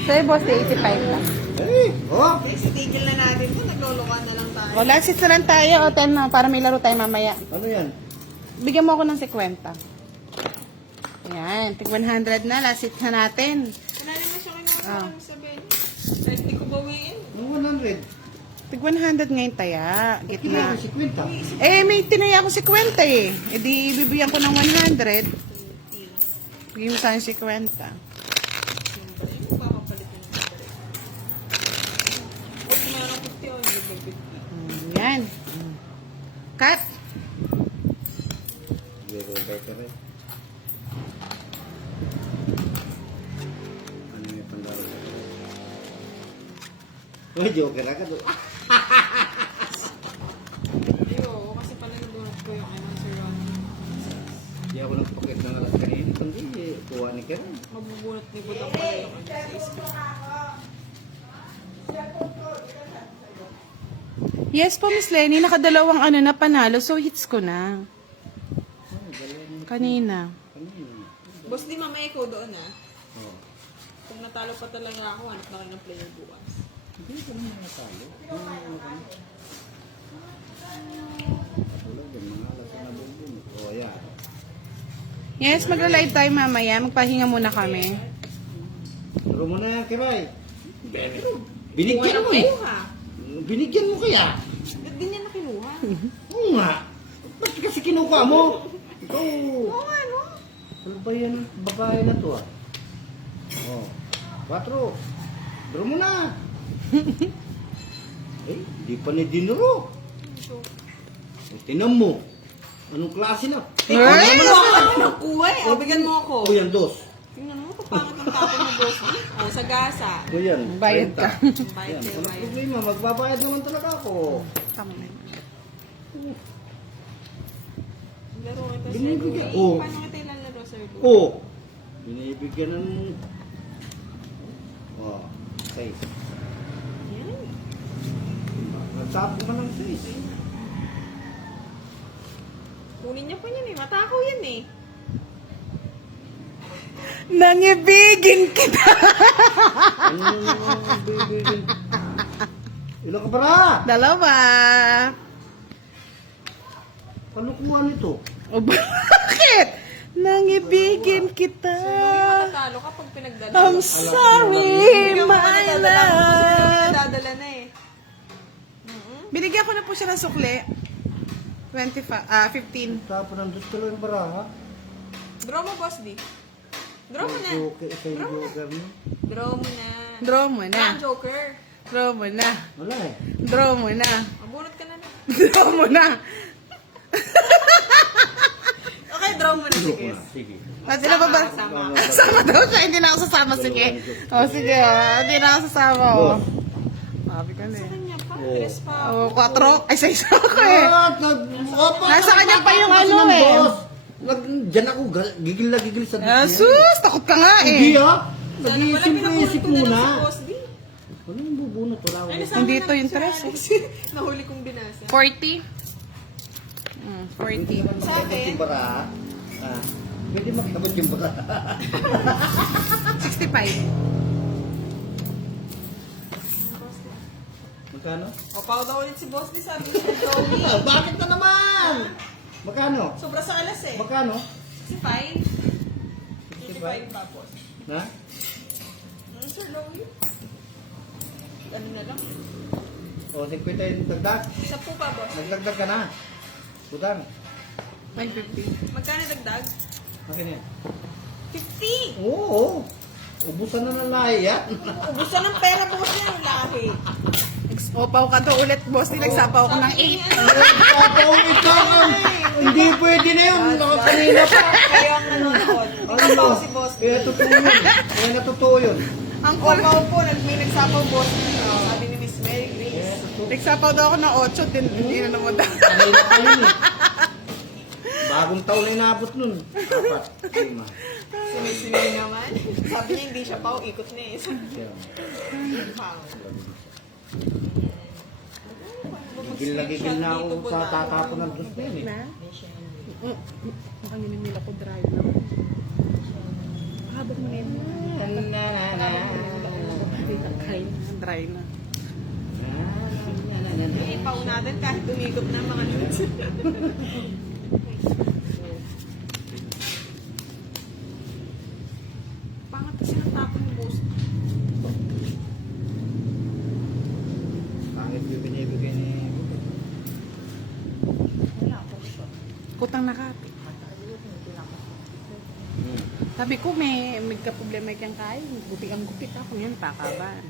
Sa'yo, Boss D, 85 lang. Oh. Guys, itigil na natin ito. Naglulukan na lang tayo. O, last hits na lang tayo. O, 10 na. Para may laro tayo mamaya. Ano yan? Bigyan mo ako ng 50. Ayan. Tig 100 na. Last hits na natin. Wala naman siya kinuha Ah. ng sabihin. Kahit hindi ko bawiin. Ang 100. Tig 100 ngayon taya. Gitna. Kailangan si Quinta. Eh, may tinaya ako 50 eh. E di, bibigyan ko ng 100. Bigyan mo sa akin 50. Yan. Cut. Zero by ka rin. Ano yung pandaro? Oh, joker ka doon. Ayoko, kasi pala nabunot ko yung ano, Sir Ronnie. Hindi ako nagpakit ng alas kanina. Kundi, kuha ni Karen. Mabubunot ni Budang pala yung ano sa isip. Yes po, Miss Lenny. Nakadalawang ano na panalo. So, hits ko na. Kanina. Boss, di mamaya ikaw doon ah. Oh. Kung natalo pa talaga ako, hanap na kayo ng player bukas. Hindi ko naman natalo. Katulad yung mga alas na nabubun. Oh, yan. Yes, magla-live tayo mamaya. Magpahinga muna kami. Turo mo na yan, Kiray. Binigyan mo eh. Kinuha. Binigyan mo kaya? Ba't di niya na kinuha? Oo nga. Ba't kasi kinukuha mo? Ikaw. Oo nga, no? Ano ba yan? Babae na to ah. Oh. 4. Draw mo na. Eh, di pa ni dinuro. So, Eh, tinan mo. Anong klase na? Ay! ano ako nakuha eh? O, bigyan mo ako. O yan, 2. Tingnan mo, kapangit ang tapon mo, boss. O, sa gasa. O yan. Bayad ka. 30. Bayad Yan, kayo, walang bayad. problema. Magbabayad naman talaga ako. Tama na yun. Laro kita, Sir Binibigyan. Louie. Oo. Paano kita ilalaro, Sir Louie? Oh. Binibigyan ng... Oh. 6. Yan. Nagtapo ka ng 6 eh. Kunin niya po yan eh. Matakaw yan eh. Nangibigin kita! Ano yung bibigyan? Ilan ka para? Dalawa. Ano kuha nito? O bakit? Nangibigin kita. Sir Louie, matatalo ka pag pinagdala. I'm sorry, Bigyan mo my na nadadala ko kasi Sir Louie love. nadadala na eh. Binigyan ko na po siya ng sukle. 15. Tapo ng gusto lang para ha? Draw mo, boss D. Draw mo na. Joker, isa yung joker mo. Draw mo na. Draw mo Ang na. joker. Draw mo na. Wala eh. Draw mo na. Mabunot ka na na. Draw mo na. Okay, draw mo na. Joke Sige. na. Sige. Pati na ba ba? Sama. Sama daw siya. Hindi na ako sasama. Sige. O, sige. Hindi na ako sasama. O. Boss. Sabi ko na Sa eh. kanya pa. Oo. Tres pa. O, 4. Ay, 6 ako eh. Opa, Nasa kanya pa yung kasi ano ng eh. boss. Diyan ako, gigil na gigil sa Ah, dito. sus! Takot ka nga Hindi eh. ah. Sana pala Nag-iisip na pinabunot isip ko na lang muna. si Boss D. Ano yung bubunot? Wala ako. Ay, nasama Hindi na to yung si tres, Alex. Nahuli kong binasa. 40. 40. Sa akin, Yung bara. Ah, pwede makikabot yung bara. 65. Magkano? o pao daw ulit si Boss D, sabi niya ni Joey. Ah, bakit na naman? Magkano? Sobra sa alas eh. Magkano? 65. 85 pa, Boss. Na? Sir Louie? Ano na lang? O, 50 yung dagdag. 10 pa, Boss. Nagdagdag ka na. Putang. 950. Magkano dagdag? Akin yan. 50! Oo. Ubusan na ng lahi yan. Ubusan ng pera, Boss niya, ang lahi. Opaw ka to ulit, boss. Nagsapaw ko ng 8. Nagpapawit ka ka. Hindi pwede na yun. Kanina pa. Kayo ang nanonood. Ikaw pa si Boss D. Kaya totoo yun. Kaya natotoo yun. Ang cool. Opaw po, may nagsapaw Boss D. Sabi ni Miss Mary Kaya Grace. totoo. Nagsapaw daw ako ng 8. Hindi na naman daw. Kanina pa yun eh. Bagong taon na inabot nun. 4, 5. Si Miss Mary naman. Sabi niya hindi siya pa, ikot na eh. Gigil na ako sa tatapon ng dos na yun eh. Na? Baka ninimila ko drive na. Habang mo na yun. Hindi na kain. dry na. May ipaw natin kahit tumigop na mga lods. Pangat kasi natapon yung boss. Pangit yung binibigay ni... Kutang nakati. Sabi ko, may ka-problema kang kain. Buti ang gupit ako yan, pakaban.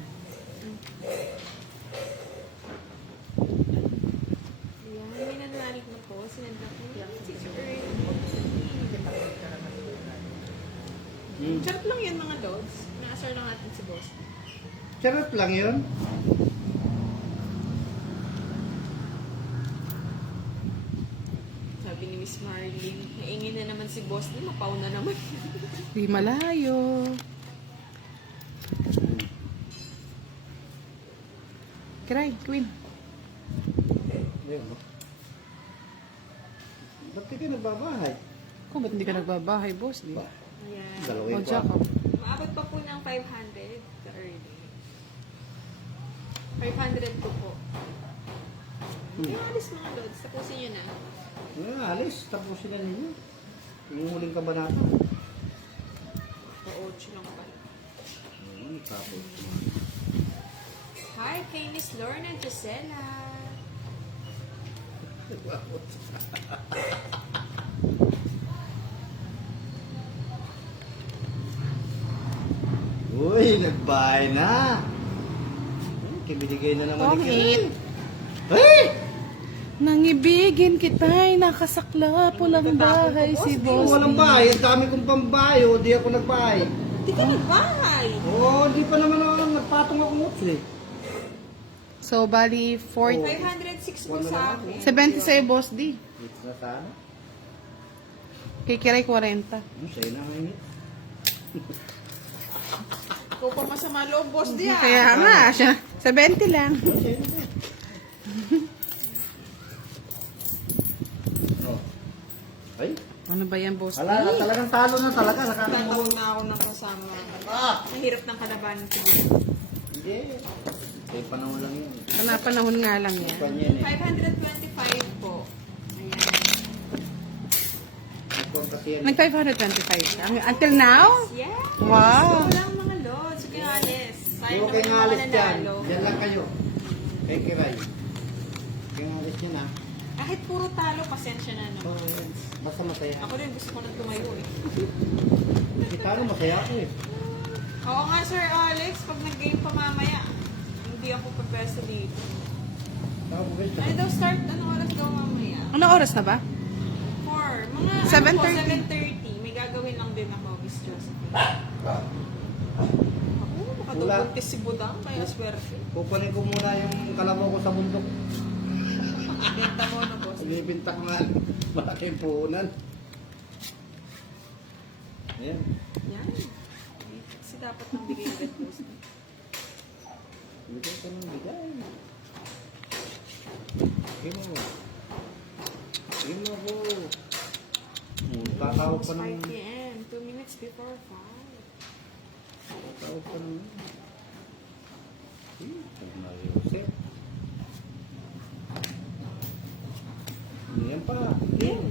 Ayan, may nananalig na po. Sinanda ko. Charot lang yan mga lods. Naasar lang natin si boss. Charot lang yun. Sabi ni Miss Marlene, naingin na naman si boss. Di, mapaw na naman. Di malayo. Cry, Queen. Ayun, no? Ba't di ka nagbabahay? Kung ba't hindi ka nagbabahay, boss? Di? Ba? Ayan. Dalawin O, ko. Jacob. Maabot pa po ng 500 sa early. 500 po po. Yung alis mga lods, tapusin nyo na. Alis, tapusin na ninyo. Yung huling kabanata. O 8 lang pala. Tapos. Hi kay Miss Lorna Gisela. Uy, nagbahay na. Kibinigay na naman ni Pangit. Hey! Nangibigin kita'y nakasakla pulang bahay si Kung boss. walang bahay, ang dami kong pambayo, di ako nagbahay. Di ka nagbahay. Oo, di pa naman ako nagpatong ako ngutsi. So, bali, 506 po sa akin. 70 sa'yo, boss D. Dito na sana. Kay Kiray, 40. Sa'yo na ngayon. Ikaw pa masama loob, boss di ah. Kaya nga, siya. 70 lang. Sa'yo na. Oh. Ay, Ano ba yan, boss D? ala, talagang talo na talaga. Tatawag na ako ng kasama. Mahirap ng kalabanan ko. Hindi. Kaya panahon lang yun. Panahon nga lang yan. Panyan eh. 525 po. Ayan. Ikaw kasi yan. Nag 525 ka? Until now? Yes! Wow. Ito lang mga lods. Sige nga, Alis. Sayang Huwag naman kayong yung mga alis dyan. nanalo. Dyan lang kayo. Kay Kiray. Kayong alis dyan ha. Kahit puro talo, pasensya na no. Oh, yan. Basta masaya. Ako rin gusto ko nang tumayo eh. Kasi talo masaya ako eh. Oo nga, Sir Alex. Pag nag-game pa mamaya, hindi ako papwesto dito. Saka po guys. Ano daw start? Anong oras daw mamaya? Anong oras na ba? 4. Mga 7:30. 7:30. May gagawin lang din ako, Miss Josephine. Ah. Ako, makadubuntis si Budang. Kaya swerte. Kukunin ko muna yung kalabaw ko sa bundok. Benta mo na, boss. Ibibinta ko nga. Malaking puhunan. Ayan. Yan. Kasi dapat nang bigay yung red post. Bigay ka ng bigay. Bigay mo. Bigay mo ako. Tatawag pa ng... 5 p.m. 2 minutes before 5. Tatawag pa ng... Joseph. Yan pa. Yan.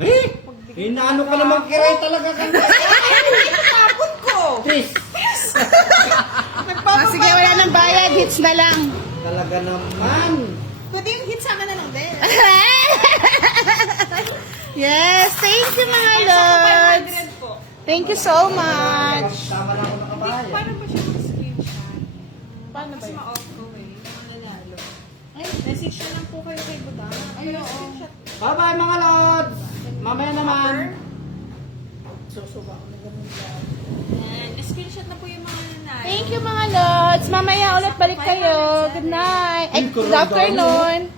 Eh! Inaano ka naman Kiray talaga ka. Tapot ko! Chris! Sige, wala nang bayad. Hits na lang. Talaga naman. Pwede yung hit sa akin na lang din. Yes, thank you mga Yes, lods. 500 po. Thank you so much. Tama na ako nakabayan. Paano ba siya mag-screenshot? Paano ba Kasi yun? ma-off ko eh. Mga nanalo. Ay, message na lang po kayo kay Budang. Ay, screenshot. Bye-bye mga lods! Mamaya naman. Yan. Screenshot na po yung mga nanalo. Thank you mga lods. Mamaya ulit balik kayo. Good night. Ay, good afternoon.